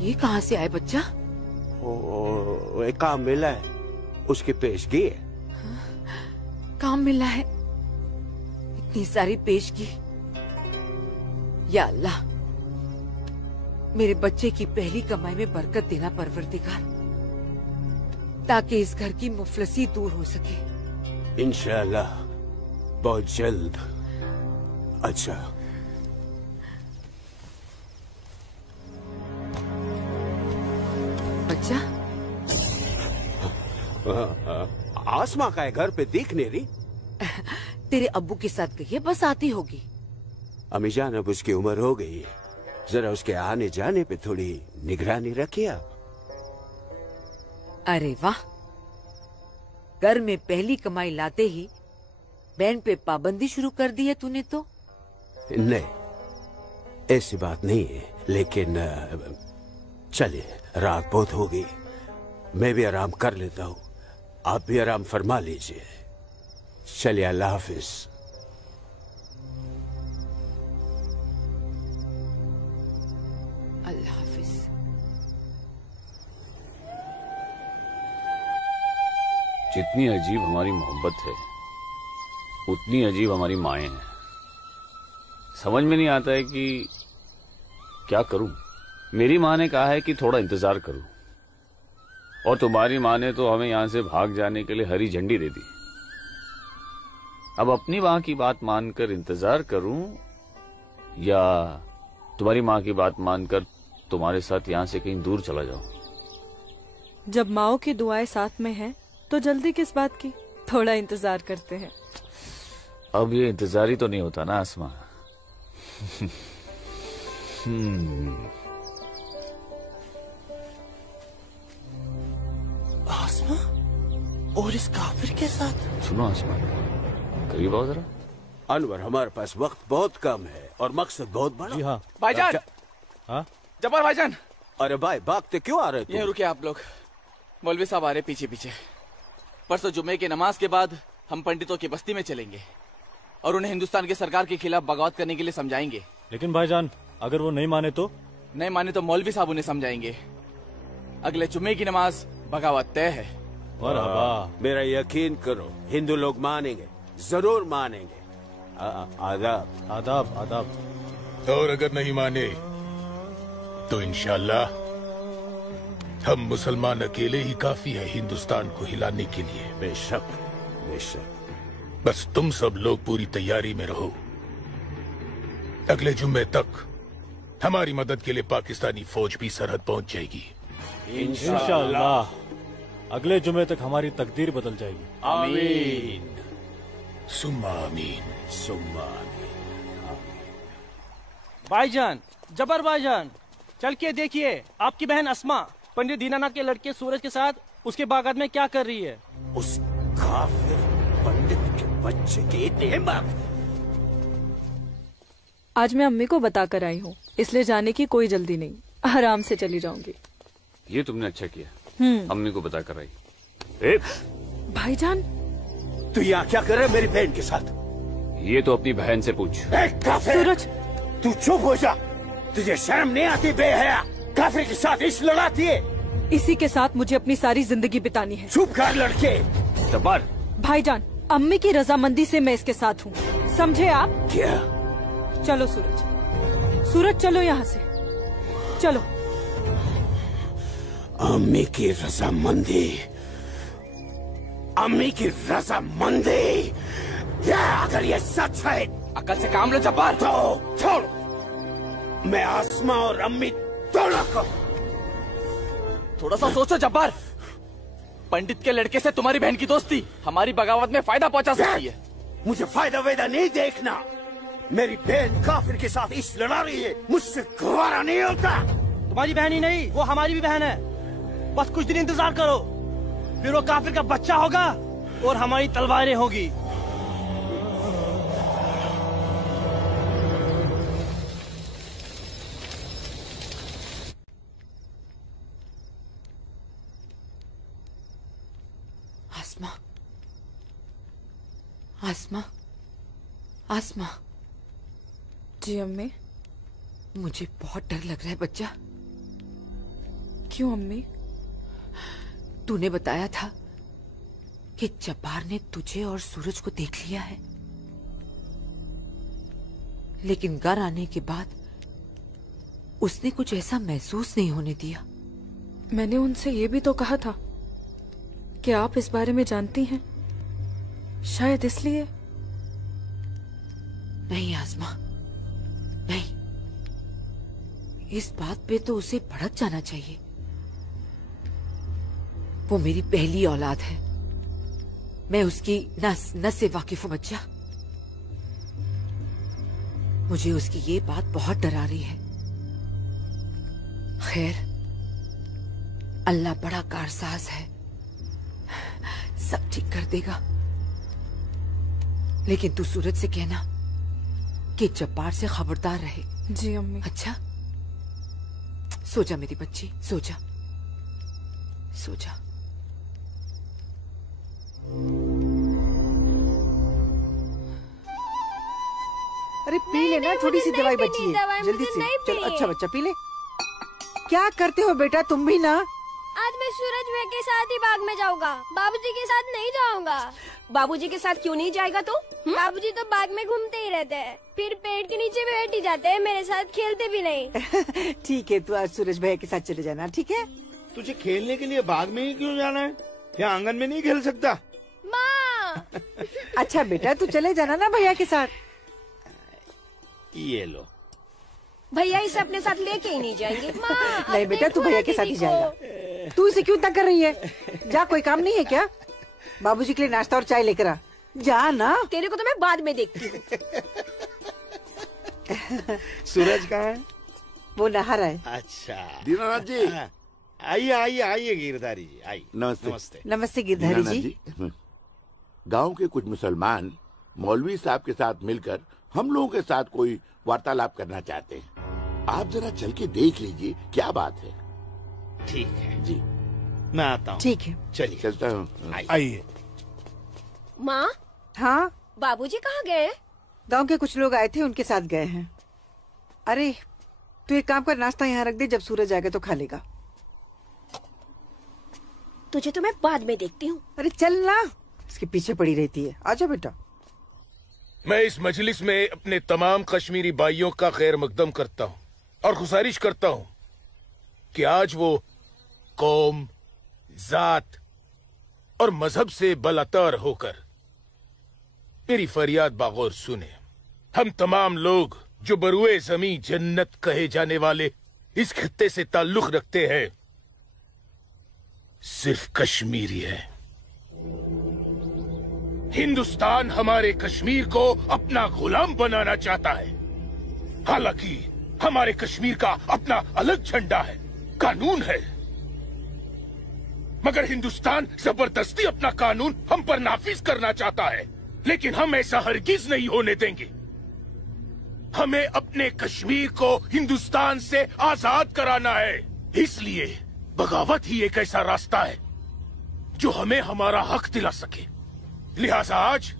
ये कहाँ से आए बच्चा? ओ, एक काम मिला है, उसकी पेशगी है। काम मिला है? इतनी सारी पेशगी। या अल्लाह, मेरे बच्चे की पहली कमाई में बरकत देना परवरदिगार, ताकि इस घर की मुफलसी दूर हो सके। इंशाअल्लाह बहुत जल्द। अच्छा, बच्चा, आसमा का है, घर पे दिख नहीं रही। तेरे अब्बू के साथ गई है, बस आती होगी। अम्मी जान, अब उसकी उम्र हो गई है, जरा उसके आने जाने पे थोड़ी निगरानी रखिए आप। अरे वाह, घर में पहली कमाई लाते ही बहन पे पाबंदी शुरू कर दी है तूने तो। नहीं, ऐसी बात नहीं है, लेकिन चलिए, रात बहुत हो गई, मैं भी आराम कर लेता हूँ, आप भी आराम फरमा लीजिए। चलिए, अल्लाह हाफिज। अल्लाह हाफिज। जितनी अजीब हमारी मोहब्बत है, उतनी अजीब हमारी माएं हैं। समझ में नहीं आता है कि क्या करूं। मेरी माँ ने कहा है कि थोड़ा इंतजार करूं, और तुम्हारी माँ ने तो हमें यहां से भाग जाने के लिए हरी झंडी दे दी। अब अपनी माँ की बात मानकर इंतजार करूं, या तुम्हारी माँ की बात मानकर तुम्हारे साथ यहाँ से कहीं दूर चला जाऊं। जब माओ की दुआएं साथ में हैं, तो जल्दी किस बात की, थोड़ा इंतजार करते हैं। अब ये इंतजार ही तो नहीं होता ना आसमा। आसमा और इस काफिर के साथ। सुनो आसमा, करीब आओ जरा। अनवर, हमारे पास वक्त बहुत कम है और मकसद बहुत बड़ा। जी हाँ भाईजान। हाँ जब्बार भाईजान। अरे भाई, भागते क्यों आ रहे तुम? ये रुके आप लोग, मौलवी साहब आ रहे पीछे पीछे। परसों जुम्मे की नमाज के बाद हम पंडितों की बस्ती में चलेंगे और उन्हें हिंदुस्तान की सरकार के खिलाफ बगावत करने के लिए समझाएंगे। लेकिन भाईजान, अगर वो नहीं माने तो? नहीं माने तो मौलवी साहब उन्हें समझाएंगे। अगले जुम्मे की नमाज बगावत तय है। मेरा यकीन करो, हिंदू लोग मानेंगे, जरूर मानेंगे। आदाब आदाब आदाब। और अगर नहीं माने तो इंशाल्लाह हम मुसलमान अकेले ही काफी है हिंदुस्तान को हिलाने के लिए। बेशक बेशक। बस तुम सब लोग पूरी तैयारी में रहो। अगले जुम्मे तक हमारी मदद के लिए पाकिस्तानी फौज भी सरहद पहुंच जाएगी। इंशाअल्लाह अगले जुम्मे तक हमारी तकदीर बदल जाएगी। आमीन सुम्मा आमीन सुम्मा आमीन। भाईजान, जबर भाईजान, चल के देखिए आपकी बहन अस्मा पंडित दीनानाथ के लड़के सूरज के साथ उसके बागात में क्या कर रही है। उस काफिर पंडित के बच्चे की हिम्मत। आज मैं अम्मी को बता कर आई हूँ, इसलिए जाने की कोई जल्दी नहीं, आराम से चली जाऊंगी। ये तुमने अच्छा किया, अम्मी को बता कर आई। भाईजान, तू यहाँ क्या कर रहा है मेरी बहन के साथ? ये तो अपनी बहन से पूछ। सूरज, तू चुप हो जा। तुझे शर्म नहीं आती बेहया? काफिर के साथ इश्क लड़ाती है। इसी के साथ मुझे अपनी सारी जिंदगी बितानी है। चुप कर लड़के। जब्बार। भाईजान, अम्मी की रजामंदी से मैं इसके साथ हूँ, समझे आप? क्या? चलो सूरज, सूरज चलो यहाँ से, चलो। अम्मी की रजामंदी, अम्मी की रजामंदी, अगर ये सच है, अकल से काम लो जब्बार। तो छोड़, मैं आसमा और अम्मी दोनों को। थोड़ा सा सोचो जब्बार, पंडित के लड़के से तुम्हारी बहन की दोस्ती हमारी बगावत में फायदा पहुंचा सकती है। मुझे फायदा वेदा नहीं देखना। मेरी बहन काफिर के साथ इश्क लड़ा रही है, मुझसे गवारा नहीं होता। तुम्हारी बहन ही नहीं, वो हमारी भी बहन है। बस कुछ दिन इंतजार करो, फिर वो काफिर का बच्चा होगा और हमारी तलवारें होगी। आसमा, आसमा, आसमा। जी अम्मी। मुझे बहुत डर लग रहा है बच्चा। क्यों अम्मी? तूने बताया था कि जब्बार ने तुझे और सूरज को देख लिया है, लेकिन घर आने के बाद उसने कुछ ऐसा महसूस नहीं होने दिया। मैंने उनसे ये भी तो कहा था कि आप इस बारे में जानती हैं, शायद इसलिए। नहीं आसमा, नहीं, इस बात पे तो उसे भड़क जाना चाहिए। वो मेरी पहली औलाद है, मैं उसकी नस नस से वाकिफ हूं बच्चा। मुझे उसकी ये बात बहुत डरा रही है। खैर, अल्लाह बड़ा कारसाज है, सब ठीक कर देगा। लेकिन तू सूरज से कहना कि जब्बार से खबरदार रहे। जी अम्मी। अच्छा, सो जा मेरी बच्ची, सो जा, सो जा। अरे पी लेना, थोड़ी सी दवाई बची है, जल्दी से। चलो अच्छा बच्चा पी ले। क्या करते हो बेटा तुम भी ना? आज मैं सूरज भैया के साथ ही बाग में जाऊंगा, बाबूजी के साथ नहीं जाऊंगा। बाबूजी के साथ क्यों नहीं जाएगा तू? बाबूजी तो बाग में घूमते ही रहते हैं, फिर पेड़ के नीचे बैठ ही जाते हैं, मेरे साथ खेलते भी नहीं। ठीक है, तू आज सूरज भैया के साथ चले जाना, ठीक है? तुझे खेलने के लिए बाग में ही क्यों जाना है? यहाँ आंगन में नहीं खेल सकता? माँ। अच्छा बेटा, तू चले जाना ना भैया के साथ। ये लो। भैया इसे अपने साथ लेके ही नहीं जाएंगे। नहीं बेटा, तू भैया के साथ ही जाएगा। तू इसे क्यों तंग कर रही है? जा, कोई काम नहीं है क्या? बाबूजी के लिए नाश्ता और चाय लेकर आ। जा ना। तेरे को तो मैं बाद में देखती हूँ। सूरज कहाँ है? वो नहा रहा है। अच्छा दीनानाथ जी, आइए आइए आइए गिरधारी जी, आइए। नमस्ते। नमस्ते। नमस्ते गिरधारी जी। गांव के कुछ मुसलमान मौलवी साहब के साथ मिलकर हम लोगों के साथ कोई वार्तालाप करना चाहते हैं। आप जरा चल के देख लीजिए क्या बात है। ठीक है जी, मैं आता हूँ। ठीक है, चलिए चलता हूँ। आइए। माँ, हाँ बाबूजी कहाँ गए? गांव के कुछ लोग आए थे, उनके साथ गए हैं। अरे तू एक काम कर, नाश्ता यहाँ रख दे, जब सूरज आएगा तो खा लेगा। तुझे तो मैं बाद में देखती हूँ। अरे चल ना, इसके पीछे पड़ी रहती है। आजा बेटा। मैं इस मजलिस में अपने तमाम कश्मीरी भाइयों का खैर मकदम करता हूँ और गुजारिश करता हूँ कि आज वो कौम, जात और मजहब से बलातर होकर मेरी फरियाद बागौर सुने। हम तमाम लोग जो बरुए जमी जन्नत कहे जाने वाले इस खित्ते से ताल्लुक रखते हैं, सिर्फ कश्मीरी है। हिंदुस्तान हमारे कश्मीर को अपना गुलाम बनाना चाहता है। हालांकि हमारे कश्मीर का अपना अलग झंडा है, कानून है, मगर हिंदुस्तान जबरदस्ती अपना कानून हम पर नाफिज करना चाहता है। लेकिन हम ऐसा हरगिज नहीं होने देंगे। हमें अपने कश्मीर को हिंदुस्तान से आजाद कराना है। इसलिए बगावत ही एक ऐसा रास्ता है जो हमें हमारा हक दिला सके। लिहाजा आज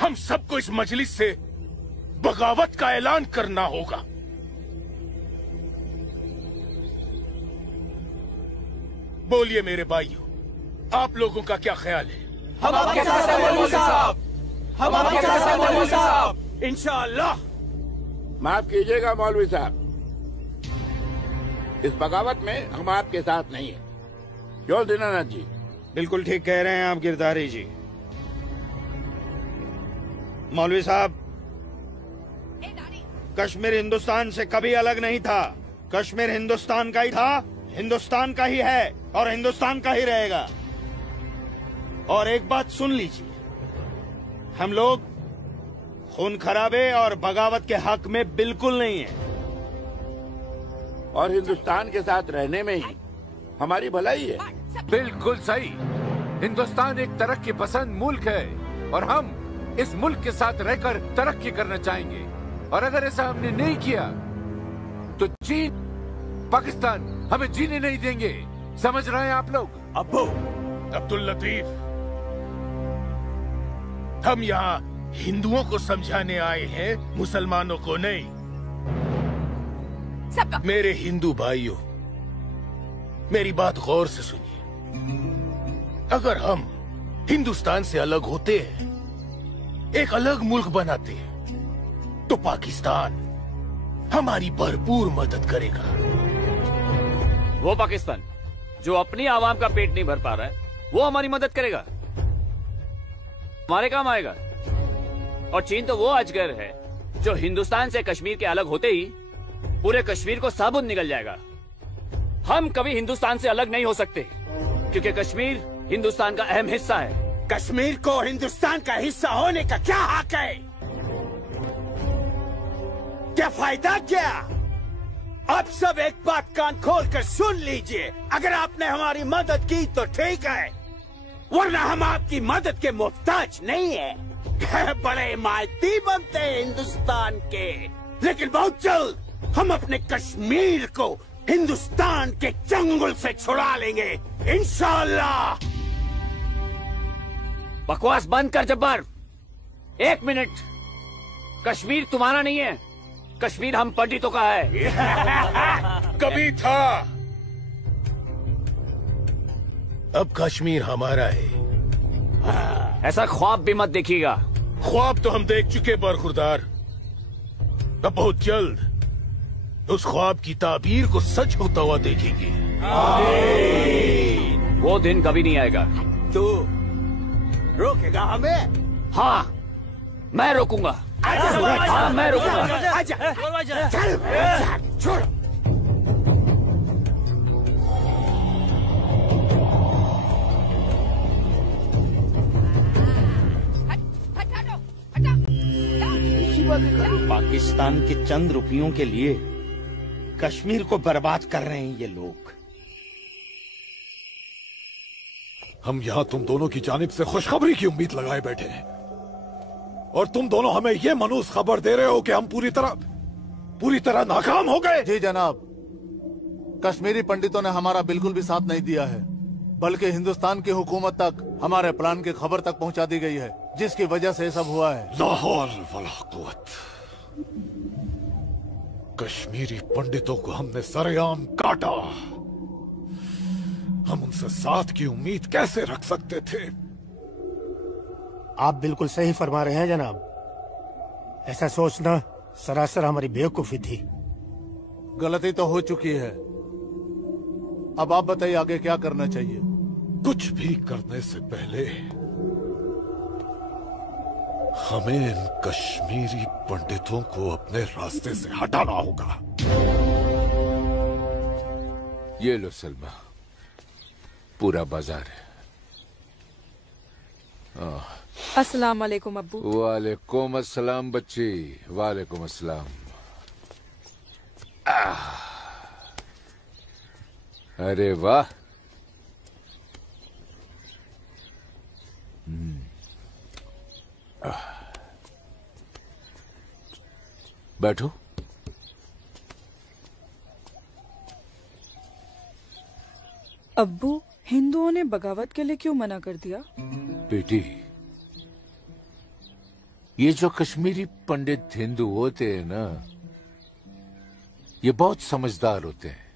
हम सबको इस मजलिस से बगावत का ऐलान करना होगा। बोलिए मेरे भाइयों, आप लोगों का क्या ख्याल है? हम आपके साथ हैं मौलवी साहब, हम आपके साथ हैं मौलवी साहब, इंशाअल्लाह। माफ कीजिएगा मौलवी साहब, इस बगावत में हम आपके साथ नहीं है। क्यों दीनानाथ जी? बिल्कुल ठीक कह रहे हैं आप गिरधारी जी। मौलवी साहब, कश्मीर हिंदुस्तान से कभी अलग नहीं था। कश्मीर हिंदुस्तान का ही था, हिंदुस्तान का ही है और हिंदुस्तान का ही रहेगा। और एक बात सुन लीजिए, हम लोग खून खराबे और बगावत के हक में बिल्कुल नहीं है। और हिंदुस्तान के साथ रहने में ही हमारी भलाई है। बिल्कुल सही। हिंदुस्तान एक तरक्की पसंद मुल्क है और हम इस मुल्क के साथ रहकर तरक्की करना चाहेंगे। और अगर ऐसा हमने नहीं किया तो चीन, पाकिस्तान हमें जीने नहीं देंगे। समझ रहे हैं आप लोग? अब्बू अब्दुल लतीफ, हम यहाँ हिंदुओं को समझाने आए हैं, मुसलमानों को नहीं। मेरे हिंदू भाइयों, मेरी बात गौर से सुनिए। अगर हम हिंदुस्तान से अलग होते हैं, एक अलग मुल्क बनाते हैं, तो पाकिस्तान हमारी भरपूर मदद करेगा। वो पाकिस्तान जो अपनी आवाम का पेट नहीं भर पा रहा है, वो हमारी मदद करेगा, हमारे काम आएगा। और चीन तो वो अजगर है जो हिंदुस्तान से कश्मीर के अलग होते ही पूरे कश्मीर को साबुत निकल जाएगा। हम कभी हिंदुस्तान से अलग नहीं हो सकते, क्योंकि कश्मीर हिंदुस्तान का अहम हिस्सा है। कश्मीर को हिंदुस्तान का हिस्सा होने का क्या हक है? क्या फायदा क्या? अब सब एक बात कान खोल कर सुन लीजिए। अगर आपने हमारी मदद की तो ठीक है, वरना हम आपकी मदद के मोहताज नहीं है। बड़े हिमायती बनते हैं हिंदुस्तान के, लेकिन बहुत जल्द हम अपने कश्मीर को हिंदुस्तान के चंगुल से छुड़ा लेंगे, इंशाअल्लाह। बकवास बंद कर जब्बार। एक मिनट, कश्मीर तुम्हारा नहीं है, कश्मीर हम पंडितों का है। कभी था, अब कश्मीर हमारा है। ऐसा ख्वाब भी मत देखिएगा। ख्वाब तो हम देख चुके बरखुरदार। अब बहुत जल्द उस ख्वाब की ताबीर को सच होता हुआ देखेंगे। वो दिन कभी नहीं आएगा। तू रोकेगा हमें? हाँ, मैं रोकूंगा। हाँ, मैं रोकूंगा। चल, छोड़। पाकिस्तान के चंद रुपयों के लिए कश्मीर को बर्बाद कर रहे हैं ये लोग। हम यहाँ तुम दोनों की जानिब से खुशखबरी की उम्मीद लगाए बैठे हैं, और तुम दोनों हमें ये मनूस खबर दे रहे हो कि हम पूरी तरह नाकाम हो गए। जी जनाब, कश्मीरी पंडितों ने हमारा बिल्कुल भी साथ नहीं दिया है, बल्कि हिंदुस्तान की हुकूमत तक हमारे प्लान की खबर तक पहुंचा दी गई है, जिसकी वजह से ये सब हुआ है। ला हौल वला कुव्वत। कश्मीरी पंडितों को हमने सरेआम काटा। हम उनसे साथ की उम्मीद कैसे रख सकते थे? आप बिल्कुल सही फरमा रहे हैं जनाब। ऐसा सोचना सरासर हमारी बेवकूफी थी। गलती तो हो चुकी है, अब आप बताइए आगे क्या करना चाहिए। कुछ भी करने से पहले हमें इन कश्मीरी पंडितों को अपने रास्ते से हटाना होगा। ये लो सलमा, पूरा बाजार है। अस्सलाम वालेकुम अब्बू। वालेकुम अस्सलाम बच्ची, वालेकुम अस्सलाम। अरे वाह, बैठो। अब्बू, हिंदुओं ने बगावत के लिए क्यों मना कर दिया? बेटी, ये जो कश्मीरी पंडित हिंदू होते हैं ना, ये बहुत समझदार होते हैं।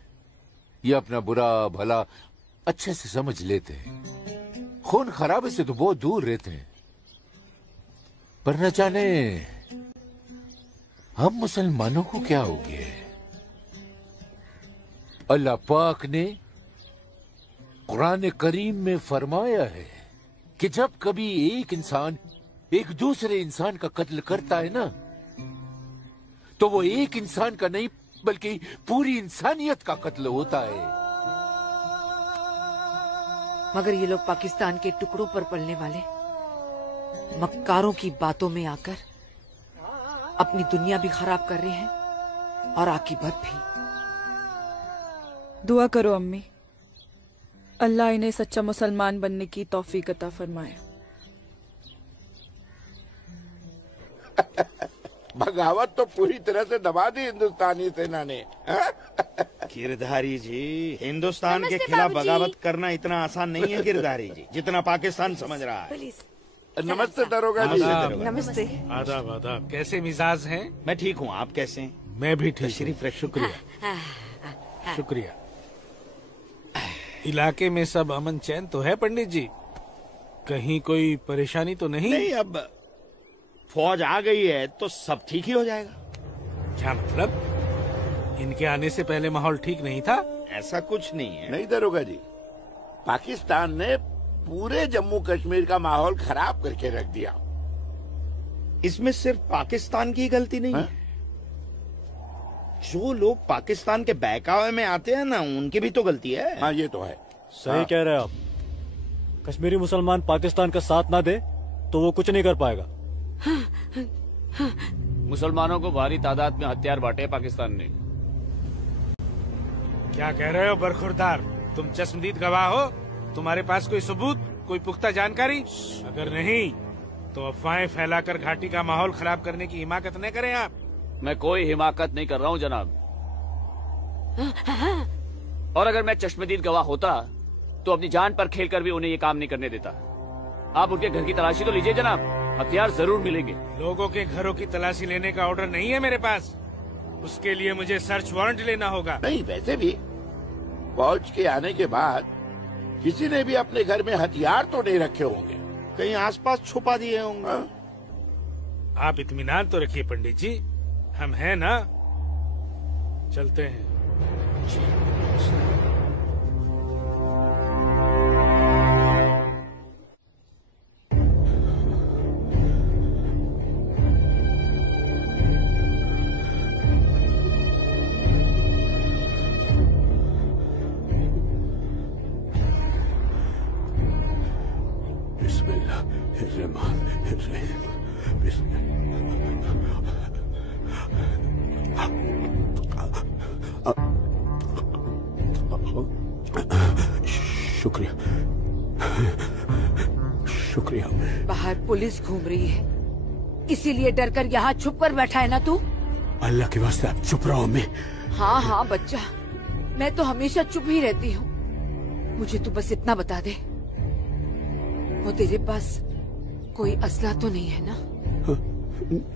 ये अपना बुरा भला अच्छे से समझ लेते हैं। खून खराबे से तो बहुत दूर रहते हैं। पर न जाने हम मुसलमानों को क्या हो गया है। अल्लाह पाक ने कुरान करीम में फरमाया है कि जब कभी एक इंसान एक दूसरे इंसान का कत्ल करता है ना, तो वो एक इंसान का नहीं बल्कि पूरी इंसानियत का कत्ल होता है। मगर ये लोग पाकिस्तान के टुकड़ों पर पलने वाले मक्कारों की बातों में आकर अपनी दुनिया भी खराब कर रहे हैं और आकीबत भी। दुआ करो अम्मी, अल्लाह इन्हें सच्चा मुसलमान बनने की तौफीक अता फरमाए। बगावत तो पूरी तरह से दबा दी हिंदुस्तानी सेना ने। गिरधारी जी, हिंदुस्तान के खिलाफ बगावत करना इतना आसान नहीं है गिरधारी जी, जितना पाकिस्तान समझ रहा है। नमस्ते दरोगा जी। नमस्ते। आदाब आदाब। कैसे मिजाज हैं? मैं ठीक हूँ, आप कैसे हैं? मैं भी ठीक। तशरीफ रखिए। शुक्रिया शुक्रिया। इलाके में सब अमन चैन तो है पंडित जी? कहीं कोई परेशानी तो नहीं? नहीं, अब फौज आ गई है तो सब ठीक ही हो जाएगा। क्या मतलब? इनके आने से पहले माहौल ठीक नहीं था? ऐसा कुछ नहीं है। नहीं दरोगा जी, पाकिस्तान ने पूरे जम्मू कश्मीर का माहौल खराब करके रख दिया। इसमें सिर्फ पाकिस्तान की गलती नहीं है। जो लोग पाकिस्तान के बहकावे में आते हैं ना, उनकी भी तो गलती है। हाँ, ये तो है। सही कह रहे हैं आप। कश्मीरी मुसलमान पाकिस्तान का साथ ना दे तो वो कुछ नहीं कर पाएगा। मुसलमानों को भारी तादाद में हथियार बांटे पाकिस्तान ने। क्या कह रहे हो बरखुरदार? तुम चश्मदीद गवाह हो? तुम्हारे पास कोई सबूत, कोई पुख्ता जानकारी? अगर नहीं तो अफवाहें फैलाकर घाटी का माहौल खराब करने की हिमाकत न करें आप। मैं कोई हिमाकत नहीं कर रहा हूँ जनाब। और अगर मैं चश्मदीद गवाह होता तो अपनी जान पर खेलकर भी उन्हें ये काम नहीं करने देता। आप उनके घर की तलाशी तो लीजिए जनाब, हथियार जरूर मिलेंगे। लोगों के घरों की तलाशी लेने का ऑर्डर नहीं है मेरे पास। उसके लिए मुझे सर्च वारंट लेना होगा। नहीं, वैसे भी फौज के आने के बाद किसी ने भी अपने घर में हथियार तो नहीं रखे होंगे, कहीं आसपास छुपा दिए होंगे। आप इत्मीनान तो रखिए पंडित जी, हम हैं ना। चलते हैं। शुक्रिया शुक्रिया। बाहर पुलिस घूम रही है, इसीलिए डर कर यहाँ छुप कर बैठा है ना तू? अल्लाह के वास्ते आप चुप रहो। मैं हाँ हाँ बच्चा, मैं तो हमेशा चुप ही रहती हूँ। मुझे तू बस इतना बता दे, वो तेरे पास कोई असला तो नहीं है ना?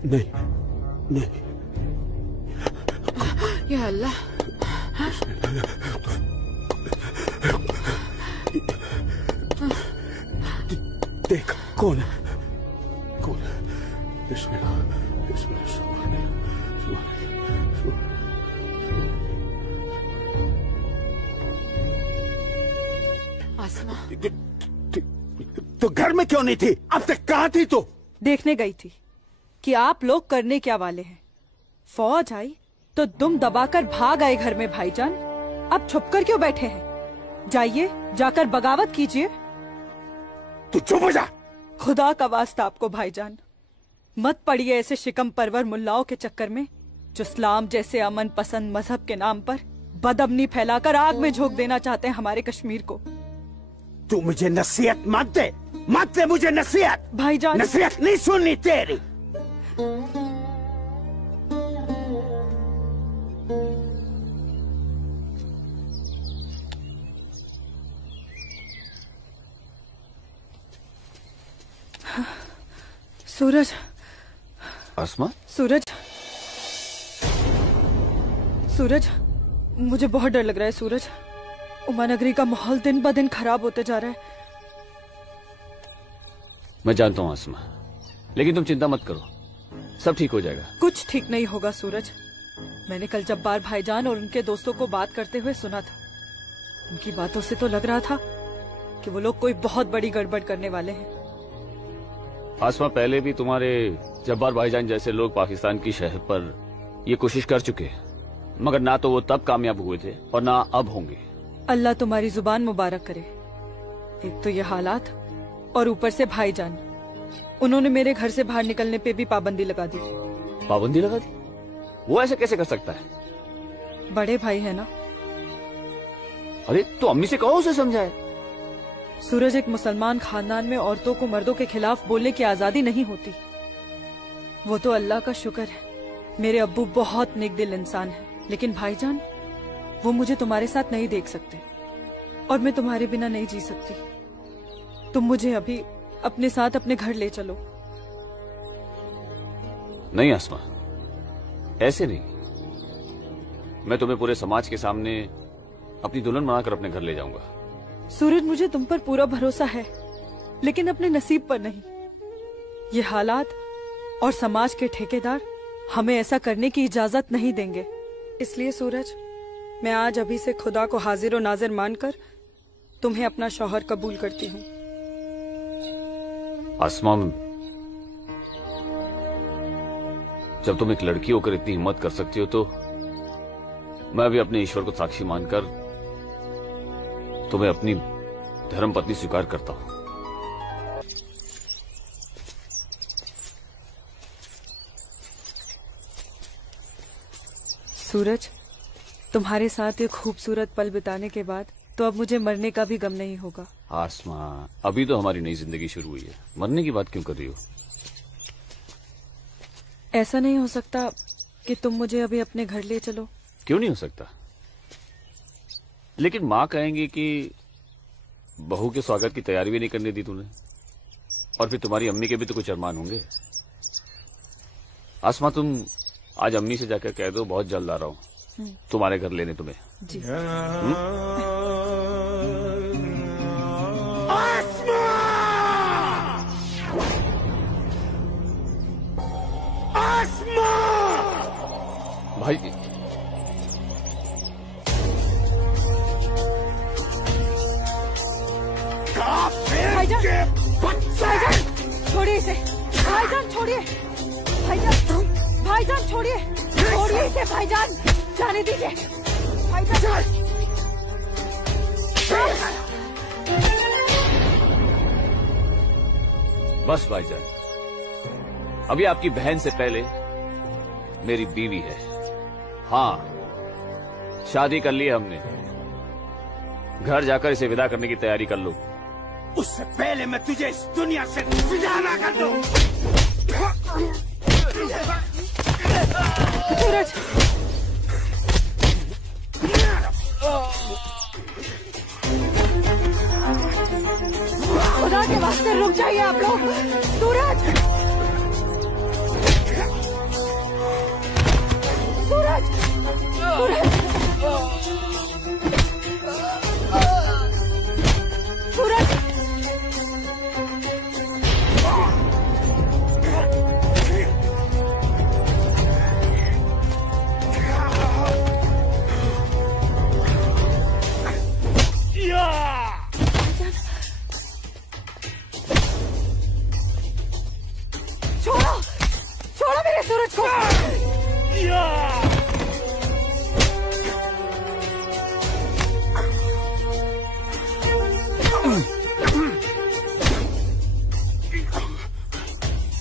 नहीं नहीं। या अल्लाह। देख कौन है, कौन है? बिस्मिल्लाह बिस्मिल्लाह। आसमा, तो घर में क्यों नहीं थी? अब तक कहाँ थी तू? देखने गई थी कि आप लोग करने क्या वाले हैं। फौज आई तो दुम दबाकर भाग आए घर में भाईजान। अब छुपकर क्यों बैठे हैं? जाइए, जाकर बगावत कीजिए। तू चुप हो जा। खुदा का वास्ता आपको भाईजान, मत पड़िए ऐसे शिकम परवर मुल्लाओं के चक्कर में, जो इस्लाम जैसे अमन पसंद मजहब के नाम पर बदअमनी फैलाकर आग में झोंक देना चाहते हैं हमारे कश्मीर को। तू मुझे नसीहत मत दे, मत दे मुझे नसीहत। भाईजान, नसीहत नहीं सुननी तेरी। सूरज। आसमा? सूरज, सूरज, मुझे बहुत डर लग रहा है सूरज। उमानगरी का माहौल दिन ब दिन खराब होते जा रहा है। मैं जानता हूँ आसमा, लेकिन तुम चिंता मत करो, सब ठीक हो जाएगा। कुछ ठीक नहीं होगा सूरज। मैंने कल जब्बार भाईजान और उनके दोस्तों को बात करते हुए सुना था। उनकी बातों से तो लग रहा था कि वो लोग कोई बहुत बड़ी गड़बड़ करने वाले हैं। आसमा, पहले भी तुम्हारे जब्बार भाईजान जैसे लोग पाकिस्तान की शहर पर ये कोशिश कर चुके हैं, मगर ना तो वो तब कामयाब हुए थे और ना अब होंगे। अल्लाह तुम्हारी जुबान मुबारक करे। एक तो ये हालात और ऊपर से भाईजान, उन्होंने मेरे घर से बाहर निकलने पे भी पाबंदी लगा दी। पाबंदी लगा दी? वो ऐसे कैसे कर सकता है? बड़े भाई है ना। अरे तो अम्मी से कहो, उसे समझाए। सूरज, एक मुसलमान खानदान में औरतों को मर्दों के खिलाफ बोलने की आजादी नहीं होती। वो तो अल्लाह का शुक्र है, मेरे अब्बू बहुत नेक दिल इंसान है, लेकिन भाईजान वो मुझे तुम्हारे साथ नहीं देख सकते और मैं तुम्हारे बिना नहीं जी सकती। तुम मुझे अभी अपने साथ अपने घर ले चलो। नहीं आसमा, ऐसे नहीं। मैं तुम्हें पूरे समाज के सामने अपनी दुल्हन बनाकर अपने घर ले जाऊंगा। सूरज, मुझे तुम पर पूरा भरोसा है, लेकिन अपने नसीब पर नहीं। ये हालात और समाज के ठेकेदार हमें ऐसा करने की इजाजत नहीं देंगे। इसलिए सूरज, मैं आज अभी से खुदा को हाजिर और नाजिर मानकर तुम्हें अपना शौहर कबूल करती हूँ। आसमा, जब तुम एक लड़की होकर इतनी हिम्मत कर सकती हो तो मैं भी अपने ईश्वर को साक्षी मानकर तुम्हें अपनी धर्मपत्नी स्वीकार करता हूं। सूरज, तुम्हारे साथ ये खूबसूरत पल बिताने के बाद तो अब मुझे मरने का भी गम नहीं होगा। आसमा, अभी तो हमारी नई जिंदगी शुरू हुई है, मरने की बात क्यों कर रही हो? ऐसा नहीं हो सकता कि तुम मुझे अभी अपने घर ले चलो? क्यों नहीं हो सकता? लेकिन माँ कहेंगी कि बहू के स्वागत की तैयारी भी नहीं करने दी तूने, और फिर तुम्हारी अम्मी के भी तो कुछ अरमान होंगे। आसमा, तुम आज अम्मी से जाकर कह दो बहुत जल्द आ रहा हूँ तुम्हारे घर लेने तुम्हें। जी। भाई, भाईजान, छोड़िए इसे। भाईजान छोड़िए, भाईजान छोड़िए, छोड़िए इसे भाईजान, जाने दीजिए भाईजान। बस भाईजान, अभी आपकी बहन से पहले मेरी बीवी है। हाँ, शादी कर ली है हमने। घर जाकर इसे विदा करने की तैयारी कर लो। उससे पहले मैं तुझे इस दुनिया से विदा ना कर दूं। सूरज, खुदा के वास्ते रुक जाइए आप लोग। सूरज, सूरज, सूरज, सूरज, छोड़ो, छोड़ो मेरे सूरज को।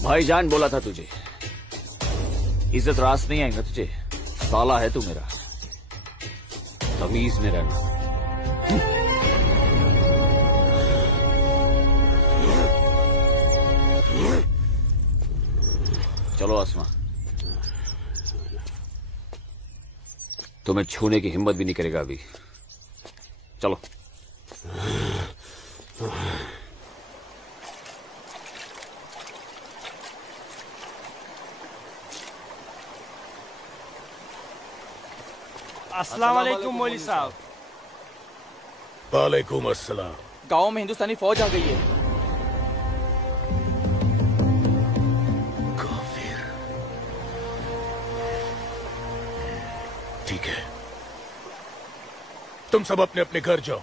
भाईजान बोला था तुझे, इज्जत रास नहीं आएगा तुझे। साला है तू मेरा, तमीज में रहना। चलो आसमा, तुम्हें छूने की हिम्मत भी नहीं करेगा अभी। चलो। अस्सलाम वालेकुम मौलवी साहब। वालेकुम अस्सलाम। गांव में हिंदुस्तानी फौज आ गई है। ठीक है, तुम सब अपने अपने घर जाओ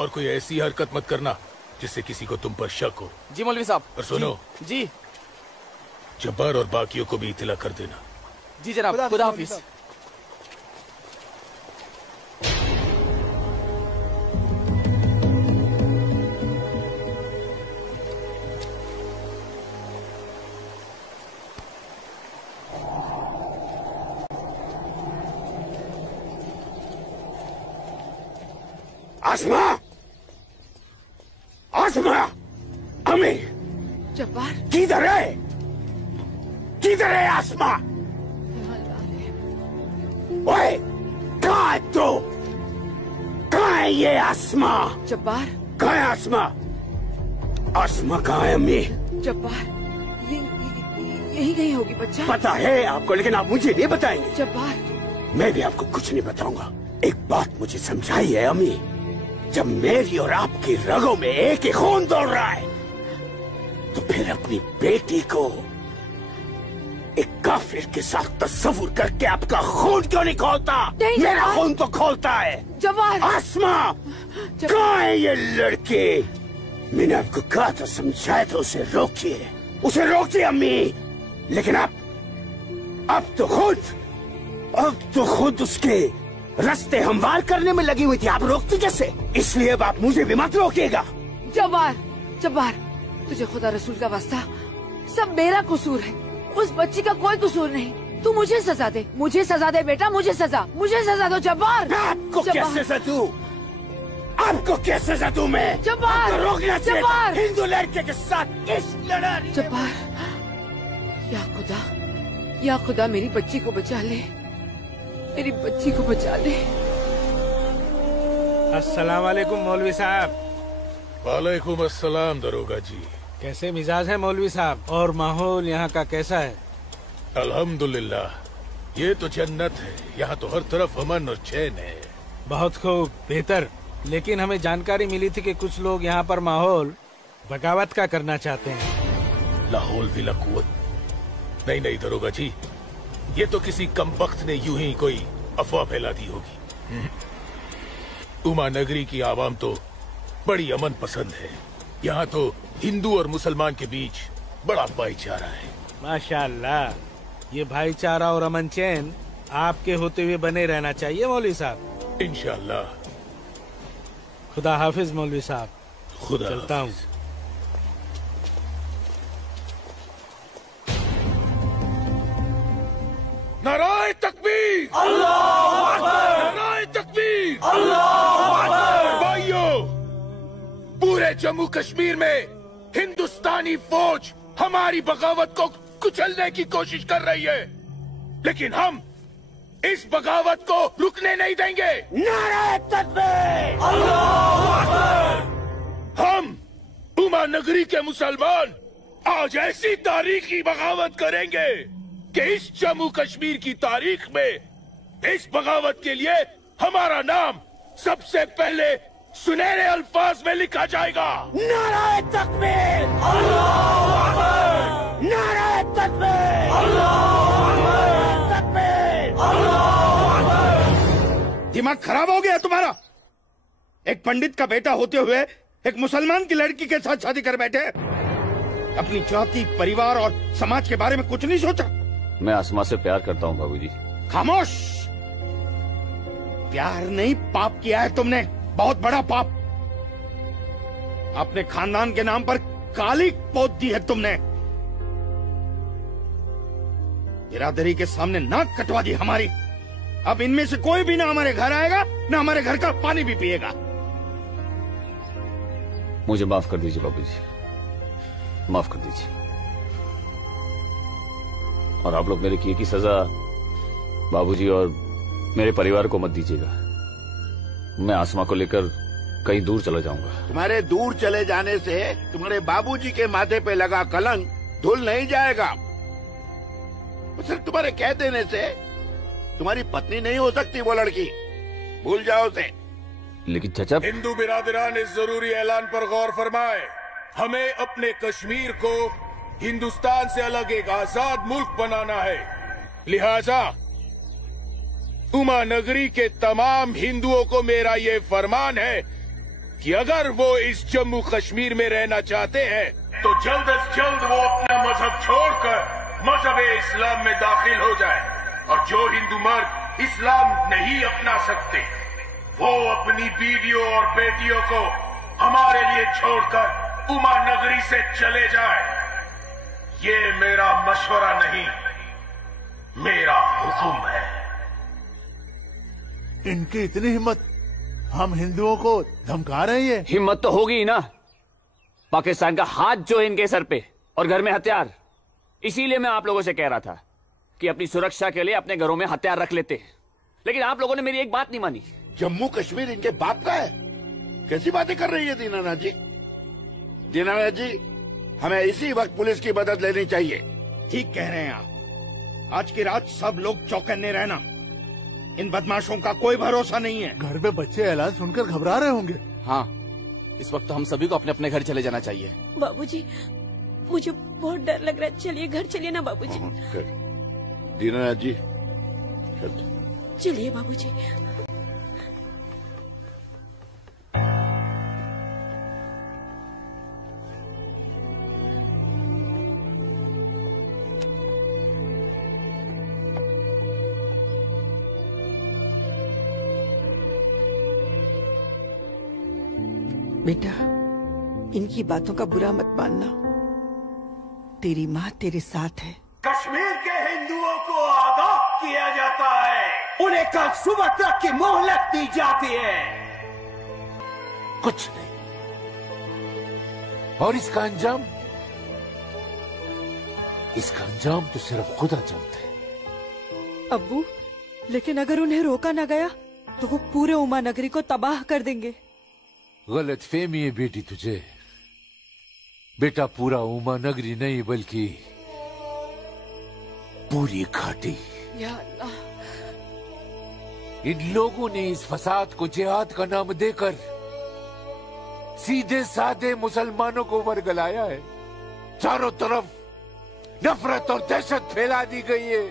और कोई ऐसी हरकत मत करना जिससे किसी को तुम पर शक हो। जी मौलवी साहब। और सुनो जी जब्बार और बाकियों को भी इत्तला कर देना। जी जनाब, खुदा हाफिज। आसमा, आसमा, अम्मी, जब्बार, किधर है? किधर है आसमा? ओए, कहाँ है तू? कहाँ है ये आसमा? जब्बार, कहाँ है आसमा? आसमा कहाँ है अम्मी? जब्बार, यही कहीं होगी बच्चा। पता है आपको, लेकिन आप मुझे नहीं बताएंगे। जब्बार, मैं भी आपको कुछ नहीं बताऊंगा। एक बात मुझे समझाई है अम्मी, जब मेरी और आपकी रगों में एक ही खून दौड़ रहा है तो फिर अपनी बेटी को एक काफिर के साथ तस्वुर करके आपका खून क्यों नहीं खोलता? मेरा खून तो खोलता है। जब्बार, आसमा, कहाँ है ये लड़की? मैंने आपको कहा था, समझाया था, उसे रोकिए, उसे रोकिए अम्मी। लेकिन अब तो खुद उसके रास्ते हमवार करने में लगी हुई थी। आप रोकती कैसे? इसलिए अब आप मुझे भी मत रोकिएगा। जब्बार, जब्बार, तुझे खुदा रसूल का वास्ता, सब मेरा कसूर है, उस बच्ची का कोई कसूर नहीं। तू मुझे सजा दे, मुझे सजा दे बेटा, मुझे सजा दो जब्बार। आपको क्या सजा दूं? आपको क्या सजा दूं मैं? जब्बार, आपको रोकना चाहिए था जब्बार, हिंदू लड़के के साथ इस लड़ाई। जब्बार, या खुदा मेरी बच्ची को बचा ले, मेरी बच्ची को बचा ले। अस्सलाम वालेकुम मौलवी साहब। वालेकुम अस्सलाम दरोगा जी। कैसे मिजाज है मौलवी साहब? और माहौल यहाँ का कैसा है? अल्हम्दुलिल्लाह, ये तो जन्नत है। यहाँ तो हर तरफ अमन और चैन है। बहुत खूब, बेहतर। लेकिन हमें जानकारी मिली थी कि कुछ लोग यहाँ पर माहौल बगावत का करना चाहते हैं। लाहौल विला कुव्वत। नहीं दरोगा जी, ये तो किसी कमबख्त ने यूं ही कोई अफवाह फैला दी होगी। उमा नगरी की आवाम तो बड़ी अमन पसंद है। यहाँ तो हिंदू और मुसलमान के बीच बड़ा भाईचारा है। माशाअल्लाह, ये भाईचारा और अमन चैन आपके होते हुए बने रहना चाहिए मौलवी साहब। इंशाअल्लाह। खुदा हाफिज मौलवी साहब। खुदा चलता हूँ। नाराए तकबीर, अल्लाहू अकबर, नाराए तकबीर, अल्लाहू अकबर। भाइयों, पूरे जम्मू कश्मीर में हिंदुस्तानी फौज हमारी बगावत को कुचलने की कोशिश कर रही है, लेकिन हम इस बगावत को रुकने नहीं देंगे। नाराए तकबीर, अल्लाहू अकबर। हम उमा नगरी के मुसलमान आज ऐसी तारीखी बगावत करेंगे कि इस जम्मू कश्मीर की तारीख में इस बगावत के लिए हमारा नाम सबसे पहले सुनहरे अल्फाज में लिखा जाएगा। नाराए तकबीर, अल्लाहू अकबर, नाराए तकबीर, अल्लाहू अकबर, तकबीर, अल्लाहू अकबर। दिमाग खराब हो गया तुम्हारा? एक पंडित का बेटा होते हुए एक मुसलमान की लड़की के साथ शादी कर बैठे। अपनी जाति, परिवार और समाज के बारे में कुछ नहीं सोचा? मैं आसमा से प्यार करता हूँ बाबूजी। खामोश। प्यार नहीं, पाप किया है तुमने, बहुत बड़ा पाप। अपने खानदान के नाम पर काली पोत दी है तुमने। बिरादरी के सामने नाक कटवा दी हमारी। अब इनमें से कोई भी ना हमारे घर आएगा, ना हमारे घर का पानी भी पिएगा। मुझे माफ कर दीजिए बाबूजी, माफ कर दीजिए। और आप लोग मेरे किए की सजा बाबूजी और मेरे परिवार को मत दीजिएगा। मैं आसमा को लेकर कहीं दूर चला जाऊंगा। तुम्हारे दूर चले जाने से तुम्हारे बाबूजी के माथे पे लगा कलंक धुल नहीं जाएगा। सिर्फ तुम्हारे कह देने से तुम्हारी पत्नी नहीं हो सकती वो लड़की, भूल जाओ उसे। लेकिन चाचा, हिंदू बिरादरान इस जरूरी ऐलान पर गौर फरमाए। हमें अपने कश्मीर को हिंदुस्तान से अलग एक आजाद मुल्क बनाना है। लिहाजा उमा नगरी के तमाम हिंदुओं को मेरा ये फरमान है कि अगर वो इस जम्मू कश्मीर में रहना चाहते हैं तो जल्द से जल्द वो अपना मजहब छोड़कर मजहब इस्लाम में दाखिल हो जाए, और जो हिंदू मर्द इस्लाम नहीं अपना सकते वो अपनी बीवियों और बेटियों को हमारे लिए छोड़कर उमा नगरी से चले जाए। ये मेरा मशवरा नहीं, मेरा हुक्म है। इनकी इतनी हिम्मत, हम हिंदुओं को धमका रहे हैं। हिम्मत तो होगी ही ना, पाकिस्तान का हाथ जो है इनके सर पे और घर में हथियार। इसीलिए मैं आप लोगों से कह रहा था कि अपनी सुरक्षा के लिए अपने घरों में हथियार रख लेते हैं, लेकिन आप लोगों ने मेरी एक बात नहीं मानी। जम्मू कश्मीर इनके बाप का है? कैसी बातें कर रही है दीनानाथ जी? दीनानाथ जी, हमें इसी वक्त पुलिस की मदद लेनी चाहिए। ठीक कह रहे हैं आप। आज की रात सब लोग चौकन्ने रहना, इन बदमाशों का कोई भरोसा नहीं है। घर में बच्चे ऐलान सुनकर घबरा रहे होंगे। हाँ, इस वक्त हम सभी को अपने अपने घर चले जाना चाहिए। बाबूजी, मुझे बहुत डर लग रहा है। चलिए घर चलिए ना बाबूजी। दीनानाथ जी, चलिए बाबूजी। बेटा, इनकी बातों का बुरा मत मानना। तेरी माँ तेरे साथ है। कश्मीर के हिंदुओं को आगाह किया जाता है, उन्हें कल सुबह तक की मोहलत दी जाती है। कुछ नहीं, और इसका अंजाम तो सिर्फ खुदा जानता है। अब्बू, लेकिन अगर उन्हें रोका न गया तो वो पूरे उमा नगरी को तबाह कर देंगे। गलत फहमी है बेटी तुझे। बेटा, पूरा उमा नगरी नहीं बल्कि पूरी घाटी। या अल्लाह, इन लोगों ने इस फसाद को जिहाद का नाम देकर सीधे साधे मुसलमानों को वर्गलाया है। चारों तरफ नफरत और दहशत फैला दी गई है।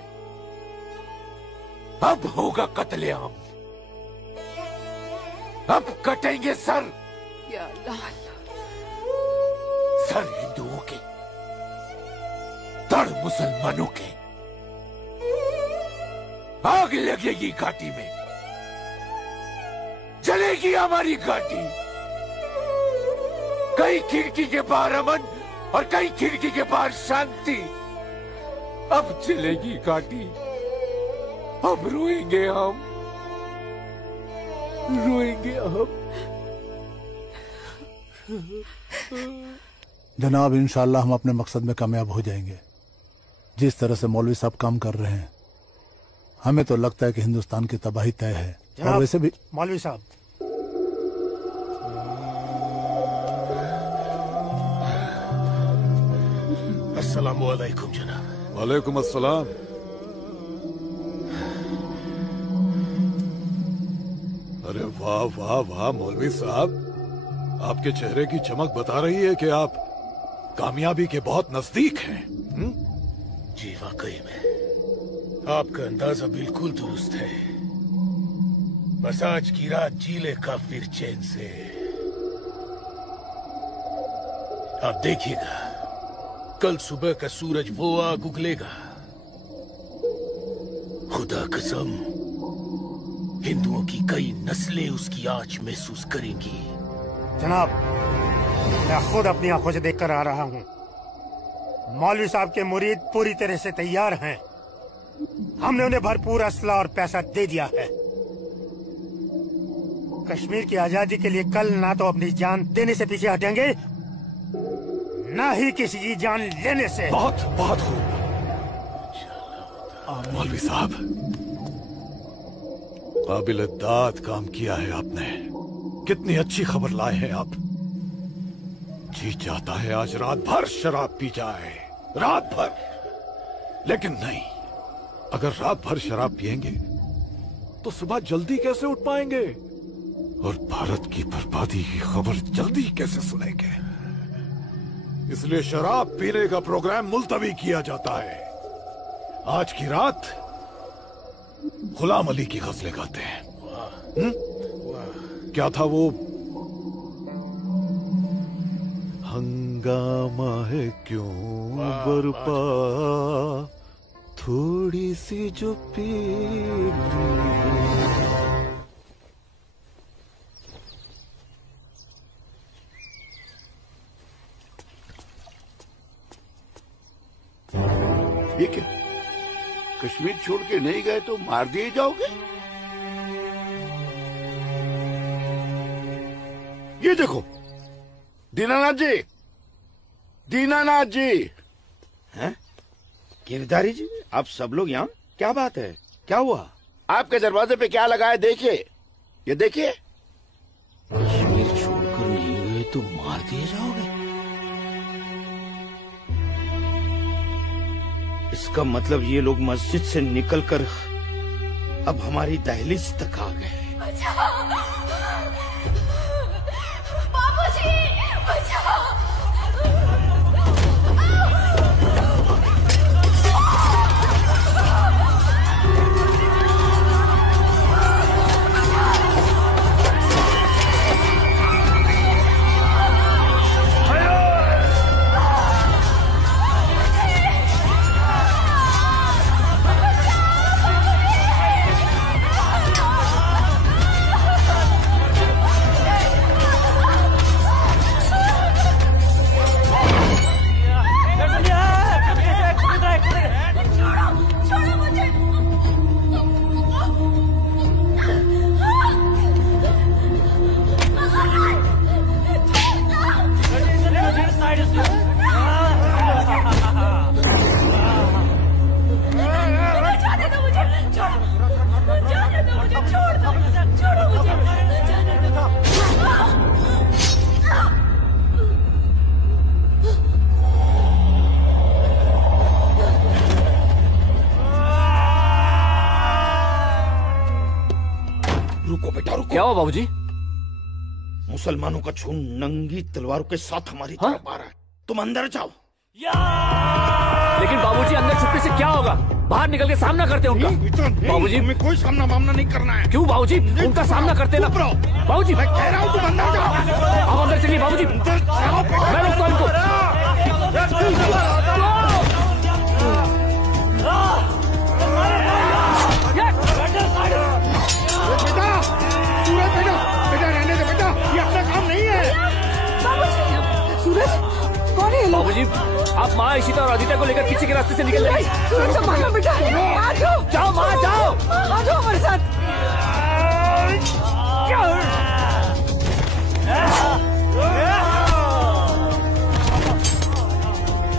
अब होगा कत्लेआम, अब कटेंगे सर। या अल्लाह, सर हिंदुओं के, धड़ मुसलमानों के। आग लगेगी घाटी में, जलेगी हमारी घाटी। कई खिड़की के बाहर अमन और कई खिड़की के बाहर शांति। अब जलेगी घाटी, अब रोएंगे हम, रोएंगे हम। जनाब, इंशाल्लाह हम अपने मकसद में कामयाब हो जाएंगे। जिस तरह से मौलवी साहब काम कर रहे हैं, हमें तो लगता है कि हिंदुस्तान की तबाही तय है। और वैसे भी मौलवी साहब, अस्सलामु अलैकुम जनाब। वालेकुम अस्सलाम। अरे वाह वाह वाह मौलवी साहब, आपके चेहरे की चमक बता रही है कि आप कामयाबी के बहुत नजदीक हैं। जी वाकई में आपका अंदाजा बिल्कुल दुरुस्त है। बस आज की रात जी ले का फिर चैन से। आप देखिएगा, कल सुबह का सूरज वो आग उगलेगा। खुदा कसम, हिंदुओं की कई नस्लें उसकी आंच महसूस करेंगी। जनाब, मैं खुद अपनी आंखों से देखकर आ रहा हूँ। मौलवी साहब के मुरीद पूरी तरह से तैयार हैं। हमने उन्हें भरपूर असला और पैसा दे दिया है। कश्मीर की आजादी के लिए कल ना तो अपनी जान देने से पीछे हटेंगे, ना ही किसी की जान लेने से। बहुत बहुत खूब मौलवी साहब, काबिल दाद काम किया है आपने। कितनी अच्छी खबर लाए हैं आप। जी चाहता है आज रात भर शराब पी जाए, रात भर। लेकिन नहीं, अगर रात भर शराब पिएंगे तो सुबह जल्दी कैसे उठ पाएंगे और भारत की बर्बादी की खबर जल्दी कैसे सुनेंगे। इसलिए शराब पीने का प्रोग्राम मुलतवी किया जाता है। आज की रात गुलाम अली की गजलें गाते हैं। क्या था वो? हंगामा है क्यों बरपा, थोड़ी सी जो पी। ये क्या, कश्मीर छोड़ के नहीं गए तो मार दिए जाओगे? ये देखो, दीनानाथ जी, दीनानाथ जी। हैं? गिरधारी जी, आप सब लोग यहाँ? क्या बात है, क्या हुआ? आपके दरवाजे पे क्या लगा है देखिए, ये देखिए। कश्मीर छोड़कर नहीं गए तो मार दिए जाओगे? इसका मतलब ये लोग मस्जिद से निकलकर अब हमारी दहलीज तक आ गए। बाबूजी, बचाओ! क्या हुआ बाबूजी? मुसलमानों का खून नंगी तलवारों के साथ हमारी तरफ आ रहा है। तुम अंदर जाओ। लेकिन बाबूजी, अंदर छुपने से क्या होगा? बाहर निकल के सामना करते हैं उनका। बाबूजी, हमें कोई सामना मामला नहीं करना है। क्यों बाबूजी? उनका सामना करते ना। बाबूजी, मैं कह रहा हूँ तुम अंदर जाओ। आप अंदर चलिए बाबूजी। मैं रोकता हूँ इनको। बेटा रहने दे बेटा, ये अपना काम नहीं है। सूरज, कौन है ये लोग? बाबूजी, आप माँ इशिता और आदित्य को लेकर पीछे के रास्ते से निकल जाइए। सूरज, संभालो बेटा, आ जाओ। जाओ माँ, जाओ। आ जाओ हमारे साथ।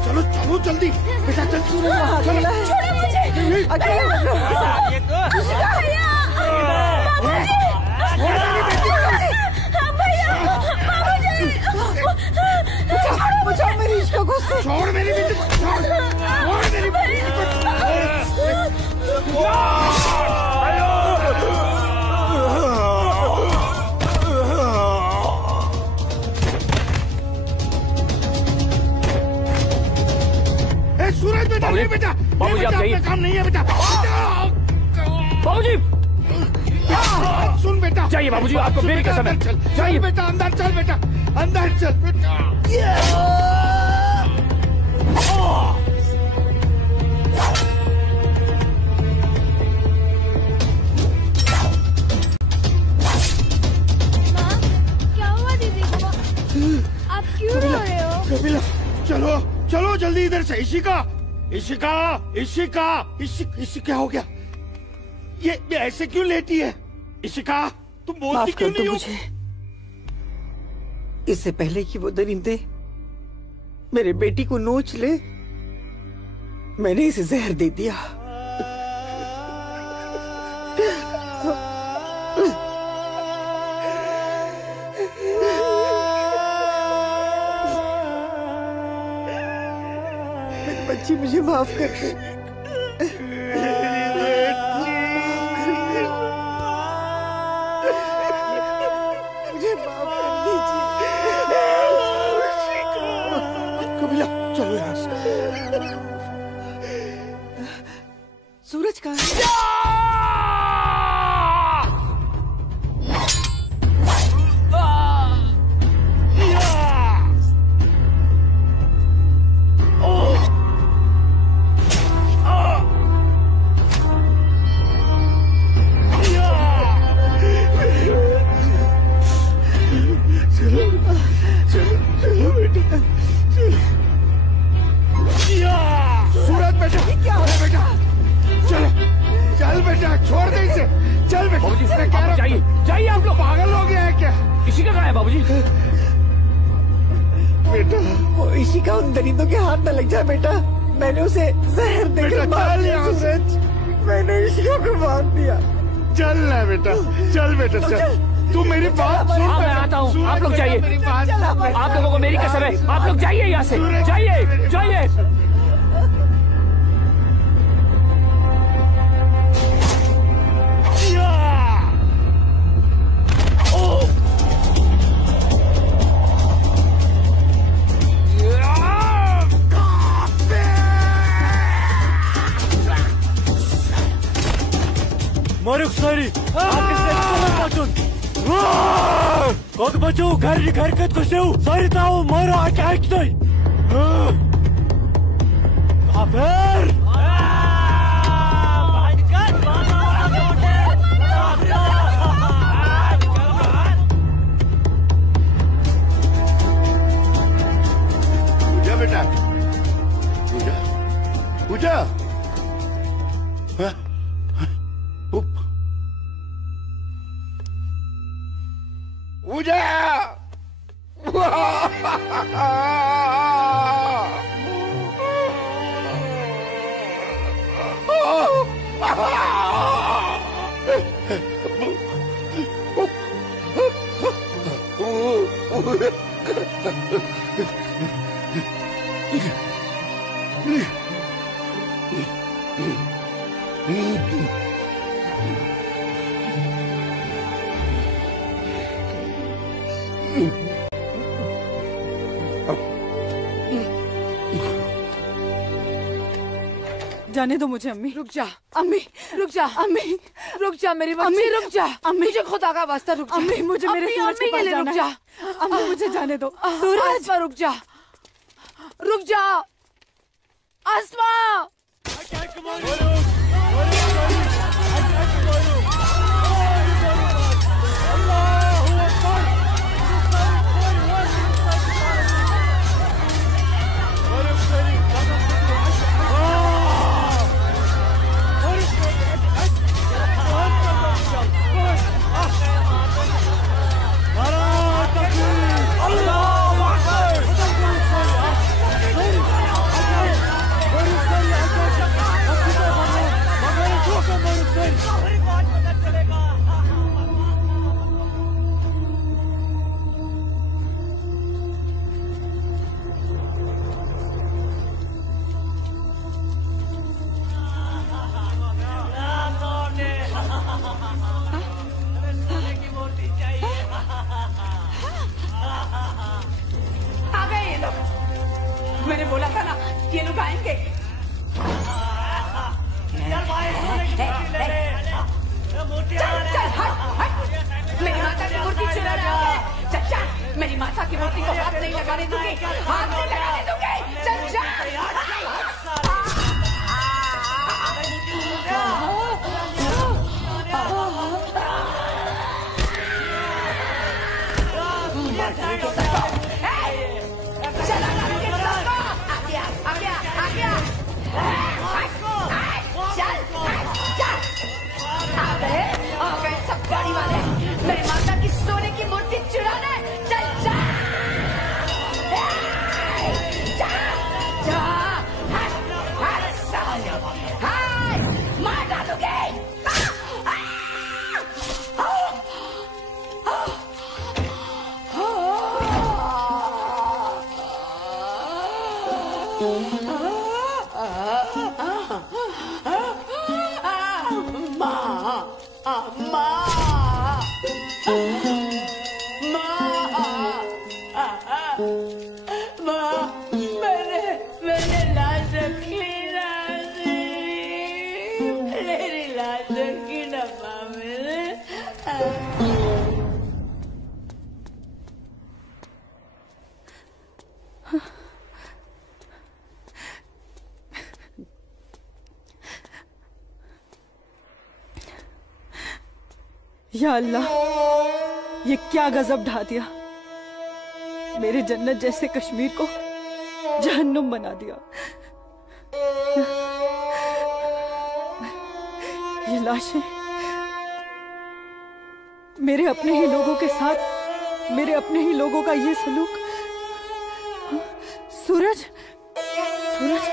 चलो चलो जल्दी, बेटा चल। छोड़ो मुझे, अकेले मत रहो। बचाओ मेरी इश्क को। छोड़ मेरी बेटी को, छोड़ मेरी बेटी को। सूरज बेटा, नहीं बेटा, बाबूजी आप जाइए। काम नहीं है बेटा। बाबूजी सुन बेटा, जाइए बाबूजी, आपको मेरी कसम है। जाइए बेटा, अंदर चल बेटा, अंदर चल बेटा। क्या हुआ दीदी को? आप क्यों रो रहे हो? कपिला, चलो चलो जल्दी इधर से। इशिका, इशिका, इशिका, क्या हो गया? ये ऐसे क्यों लेटी है? इशिका, तुम बोलती क्यों नहीं हो? मुझे इससे पहले कि वो दरिंदे मेरे बेटी को नोच ले, मैंने इसे जहर दे दिया। मेरी बच्ची, मुझे माफ कर दे। भैया चलो यहाँ से। सूरज कहाँ है? सूरज बेटा, क्या हो बेटा? चल चल बेटा, छोड़ दे इसे। चल बेटा। बाबूजी मैं कह रहा हूं, जाइए जाइए, आप लोग पागल हो गया है क्या? इसी का कहा है बाबूजी? बेटा वो इसी का उन दरिंदों के हाथ न लग जाए बेटा। मैंने उसे जहर देकर मार दिया। सूरज मैंने इश्को को मार दिया। चल ना बेटा, चल बेटा चल। तू मेरी बात सुन। हाँ मैं आता हूँ, आप लोग जाइए। आप लोगों को मेरी कसम है, आप लोग जाइए यहाँ से। जाइए जाइए। Moruk sari, kod bachou घर harakat koşeu, sari tao mara attack day. Kafir! पूजा बेटा, पूजा, पूजा। पूजा जाने दो मुझे अम्मी। रुक जा अम्मी, रुक जा अम्मी, रुक जा मेरी बच्ची, रुक जा अम्मी, मुझे खुदा का वास्ता रुक जा। अम्मी मुझे मेरे सूरज के पास जाना रुक जा। है। अम्मी मुझे जाने दो। सूरज आसमा रुक जा, रुक जा आसमा। मैंने बोला था ना ये लोग आएंगे। चल चल हट हट, मेरी माता की मूर्ति चुरा रहा है। चल चल, मेरी माता की मूर्ति को हाथ नहीं लगाने दूंगी, हाथ नहीं लगाने दूंगी। चल चल। सब गाड़ी वाले मेरी माता की सोने की मूर्ति चुराने। चल जा मार डालोगे। मैंने या अल्लाह, ये क्या गजब ढा दिया। मेरे जन्नत जैसे कश्मीर को जहन्नुम बना दिया। ये लाशें मेरे अपने ही लोगों के साथ, मेरे अपने ही लोगों का ये सलूक। सूरज, सूरज,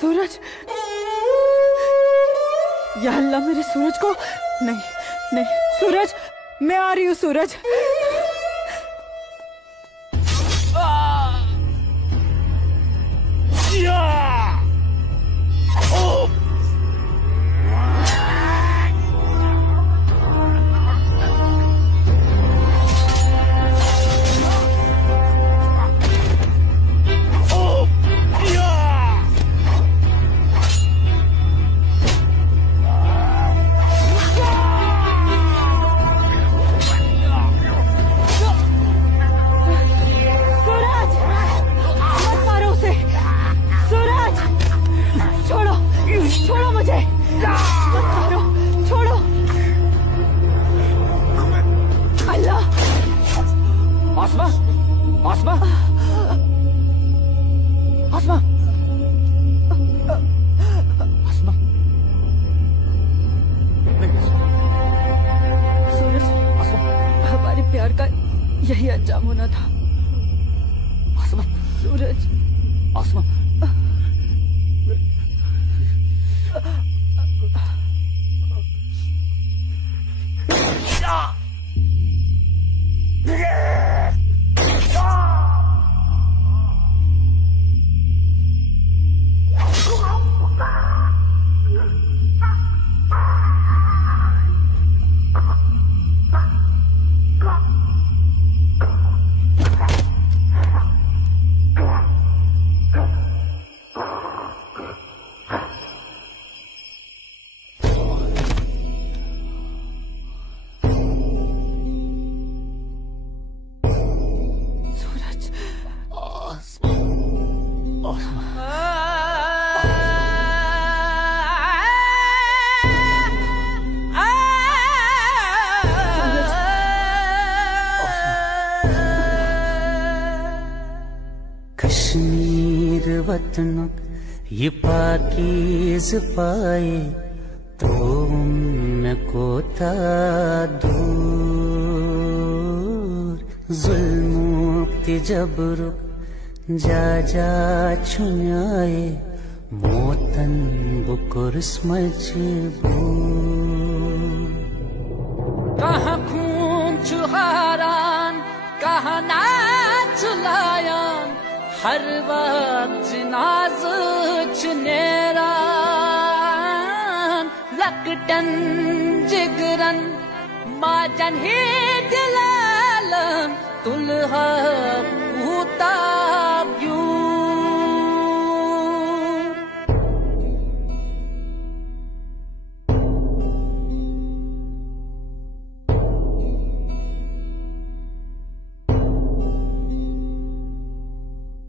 सूरज, या अल्लाह मेरे सूरज को। नहीं नहीं सूरज, मैं आ रही हूँ सूरज। वतन ये पाकीज़ पाए तो उनको था दूर जुल्म जबर जा जा छुनाए मोतन बुकुर्स मजबूर कहाँ खून चुहारान कहाँ नाच लायान हर वक्त नाज चुनेरान लकटन जिगरन माजन ही दिलालन तुलहा पूता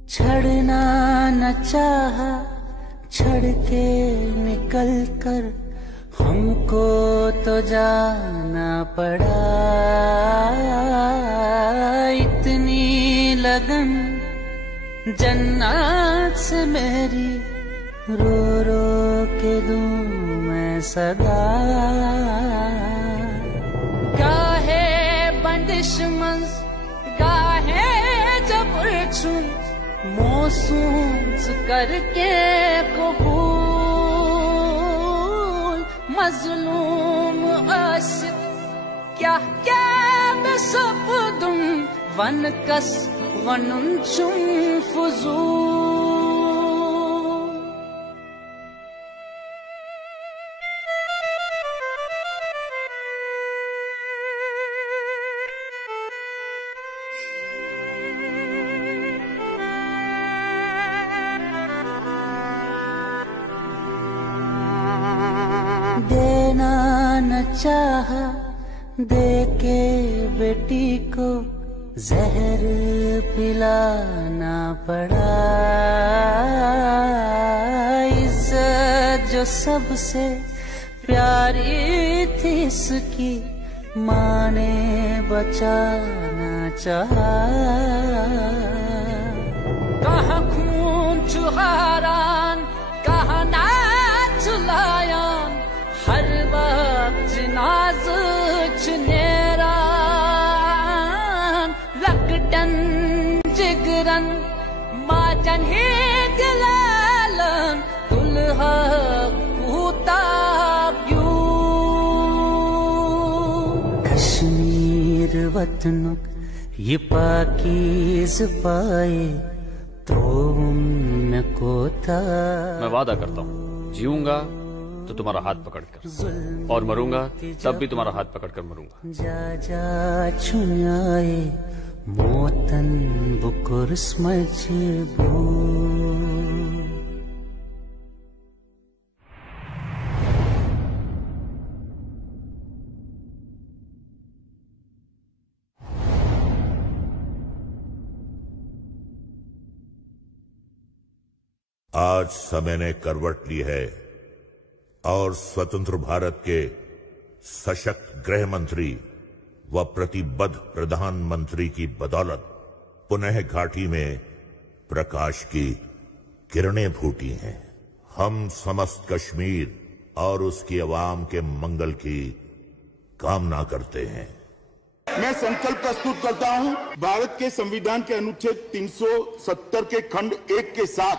छड़ना न चाहा छड़ के निकल कर हमको तो जाना पड़ा इतनी लगन जन्नत से मेरी रो रो के दूं मैं सदा गाहे बंदिश मंज गाहे जबर छुन मोसूस करके कबूल मजलूम आशिक क्या क्या मैं सब दूं वन कस वनुन चुम फुजूल देना न चाहा दे के बेटी को जहर पिलाना पड़ा इज्जत जो सबसे प्यारी जिसकी माँ ने बचाना चाहा। कहाँ खून चुहारान, कहाँ नाच लायान, हर वक्त नाज चुनेरान, लकटन जिगरन माचन ही दिलालन, दुल्हा कूताब्यू। कश्मीर वतनुक ये पाकीज़ पाए तो उम्म को था। मैं वादा करता हूँ, जीऊंगा तो तुम्हारा हाथ पकड़कर, और मरूंगा तब भी तुम्हारा हाथ पकड़कर मरूंगा। जा जा चुनाए मोतन बुकुर स्मजबू। आज समय ने करवट ली है और स्वतंत्र भारत के सशक्त गृह मंत्री व प्रतिबद्ध प्रधानमंत्री की बदौलत पुनः घाटी में प्रकाश की किरणें फूटी हैं। हम समस्त कश्मीर और उसकी आवाम के मंगल की कामना करते हैं। मैं संकल्प प्रस्तुत करता हूं, भारत के संविधान के अनुच्छेद 370 के खंड 1 के साथ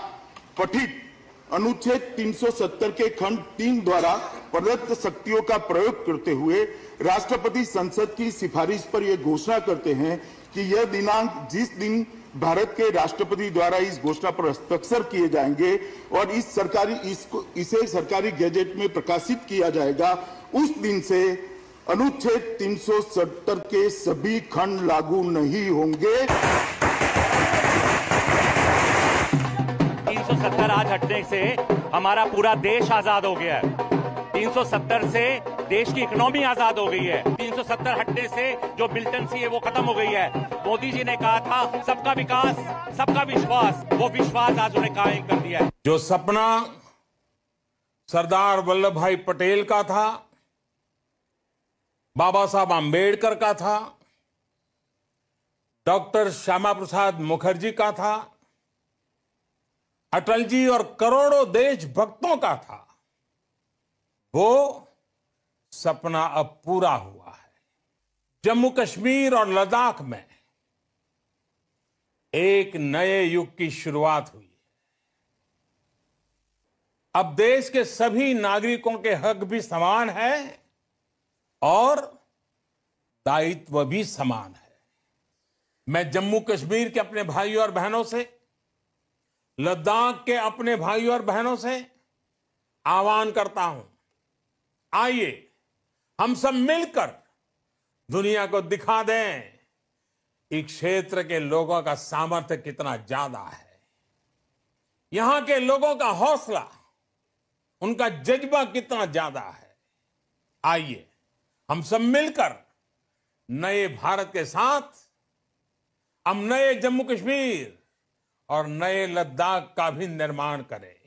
पठित अनुच्छेद 370 के खंड 3 द्वारा प्रदत्त शक्तियों का प्रयोग करते हुए राष्ट्रपति संसद की सिफारिश पर यह घोषणा करते हैं कि यह दिनांक जिस दिन भारत के राष्ट्रपति द्वारा इस घोषणा पर हस्ताक्षर किए जाएंगे और इसे सरकारी गैजेट में प्रकाशित किया जाएगा, उस दिन से अनुच्छेद 370 के सभी खंड लागू नहीं होंगे। 370 आज हटने से हमारा पूरा देश आजाद हो गया है। 370 से देश की इकोनॉमी आजाद हो गई है। 370 हटने से जो मिलिटेंसी है वो खत्म हो गई है। मोदी जी ने कहा था सबका विकास, सबका विश्वास, वो विश्वास आज उन्हें कायम कर दिया है। जो सपना सरदार वल्लभ भाई पटेल का था, बाबा साहब आम्बेडकर का था, डॉक्टर श्यामा प्रसाद मुखर्जी का था, अटल जी और करोड़ों देशभक्तों का था, वो सपना अब पूरा हुआ है। जम्मू कश्मीर और लद्दाख में एक नए युग की शुरुआत हुई। अब देश के सभी नागरिकों के हक भी समान है और दायित्व भी समान है। मैं जम्मू कश्मीर के अपने भाइयों और बहनों से, लद्दाख के अपने भाइयों और बहनों से आह्वान करता हूं, आइए हम सब मिलकर दुनिया को दिखा दें इस क्षेत्र के लोगों का सामर्थ्य कितना ज्यादा है। यहां के लोगों का हौसला, उनका जज्बा कितना ज्यादा है। आइए हम सब मिलकर नए भारत के साथ हम नए जम्मू कश्मीर और नए लद्दाख का भी निर्माण करें।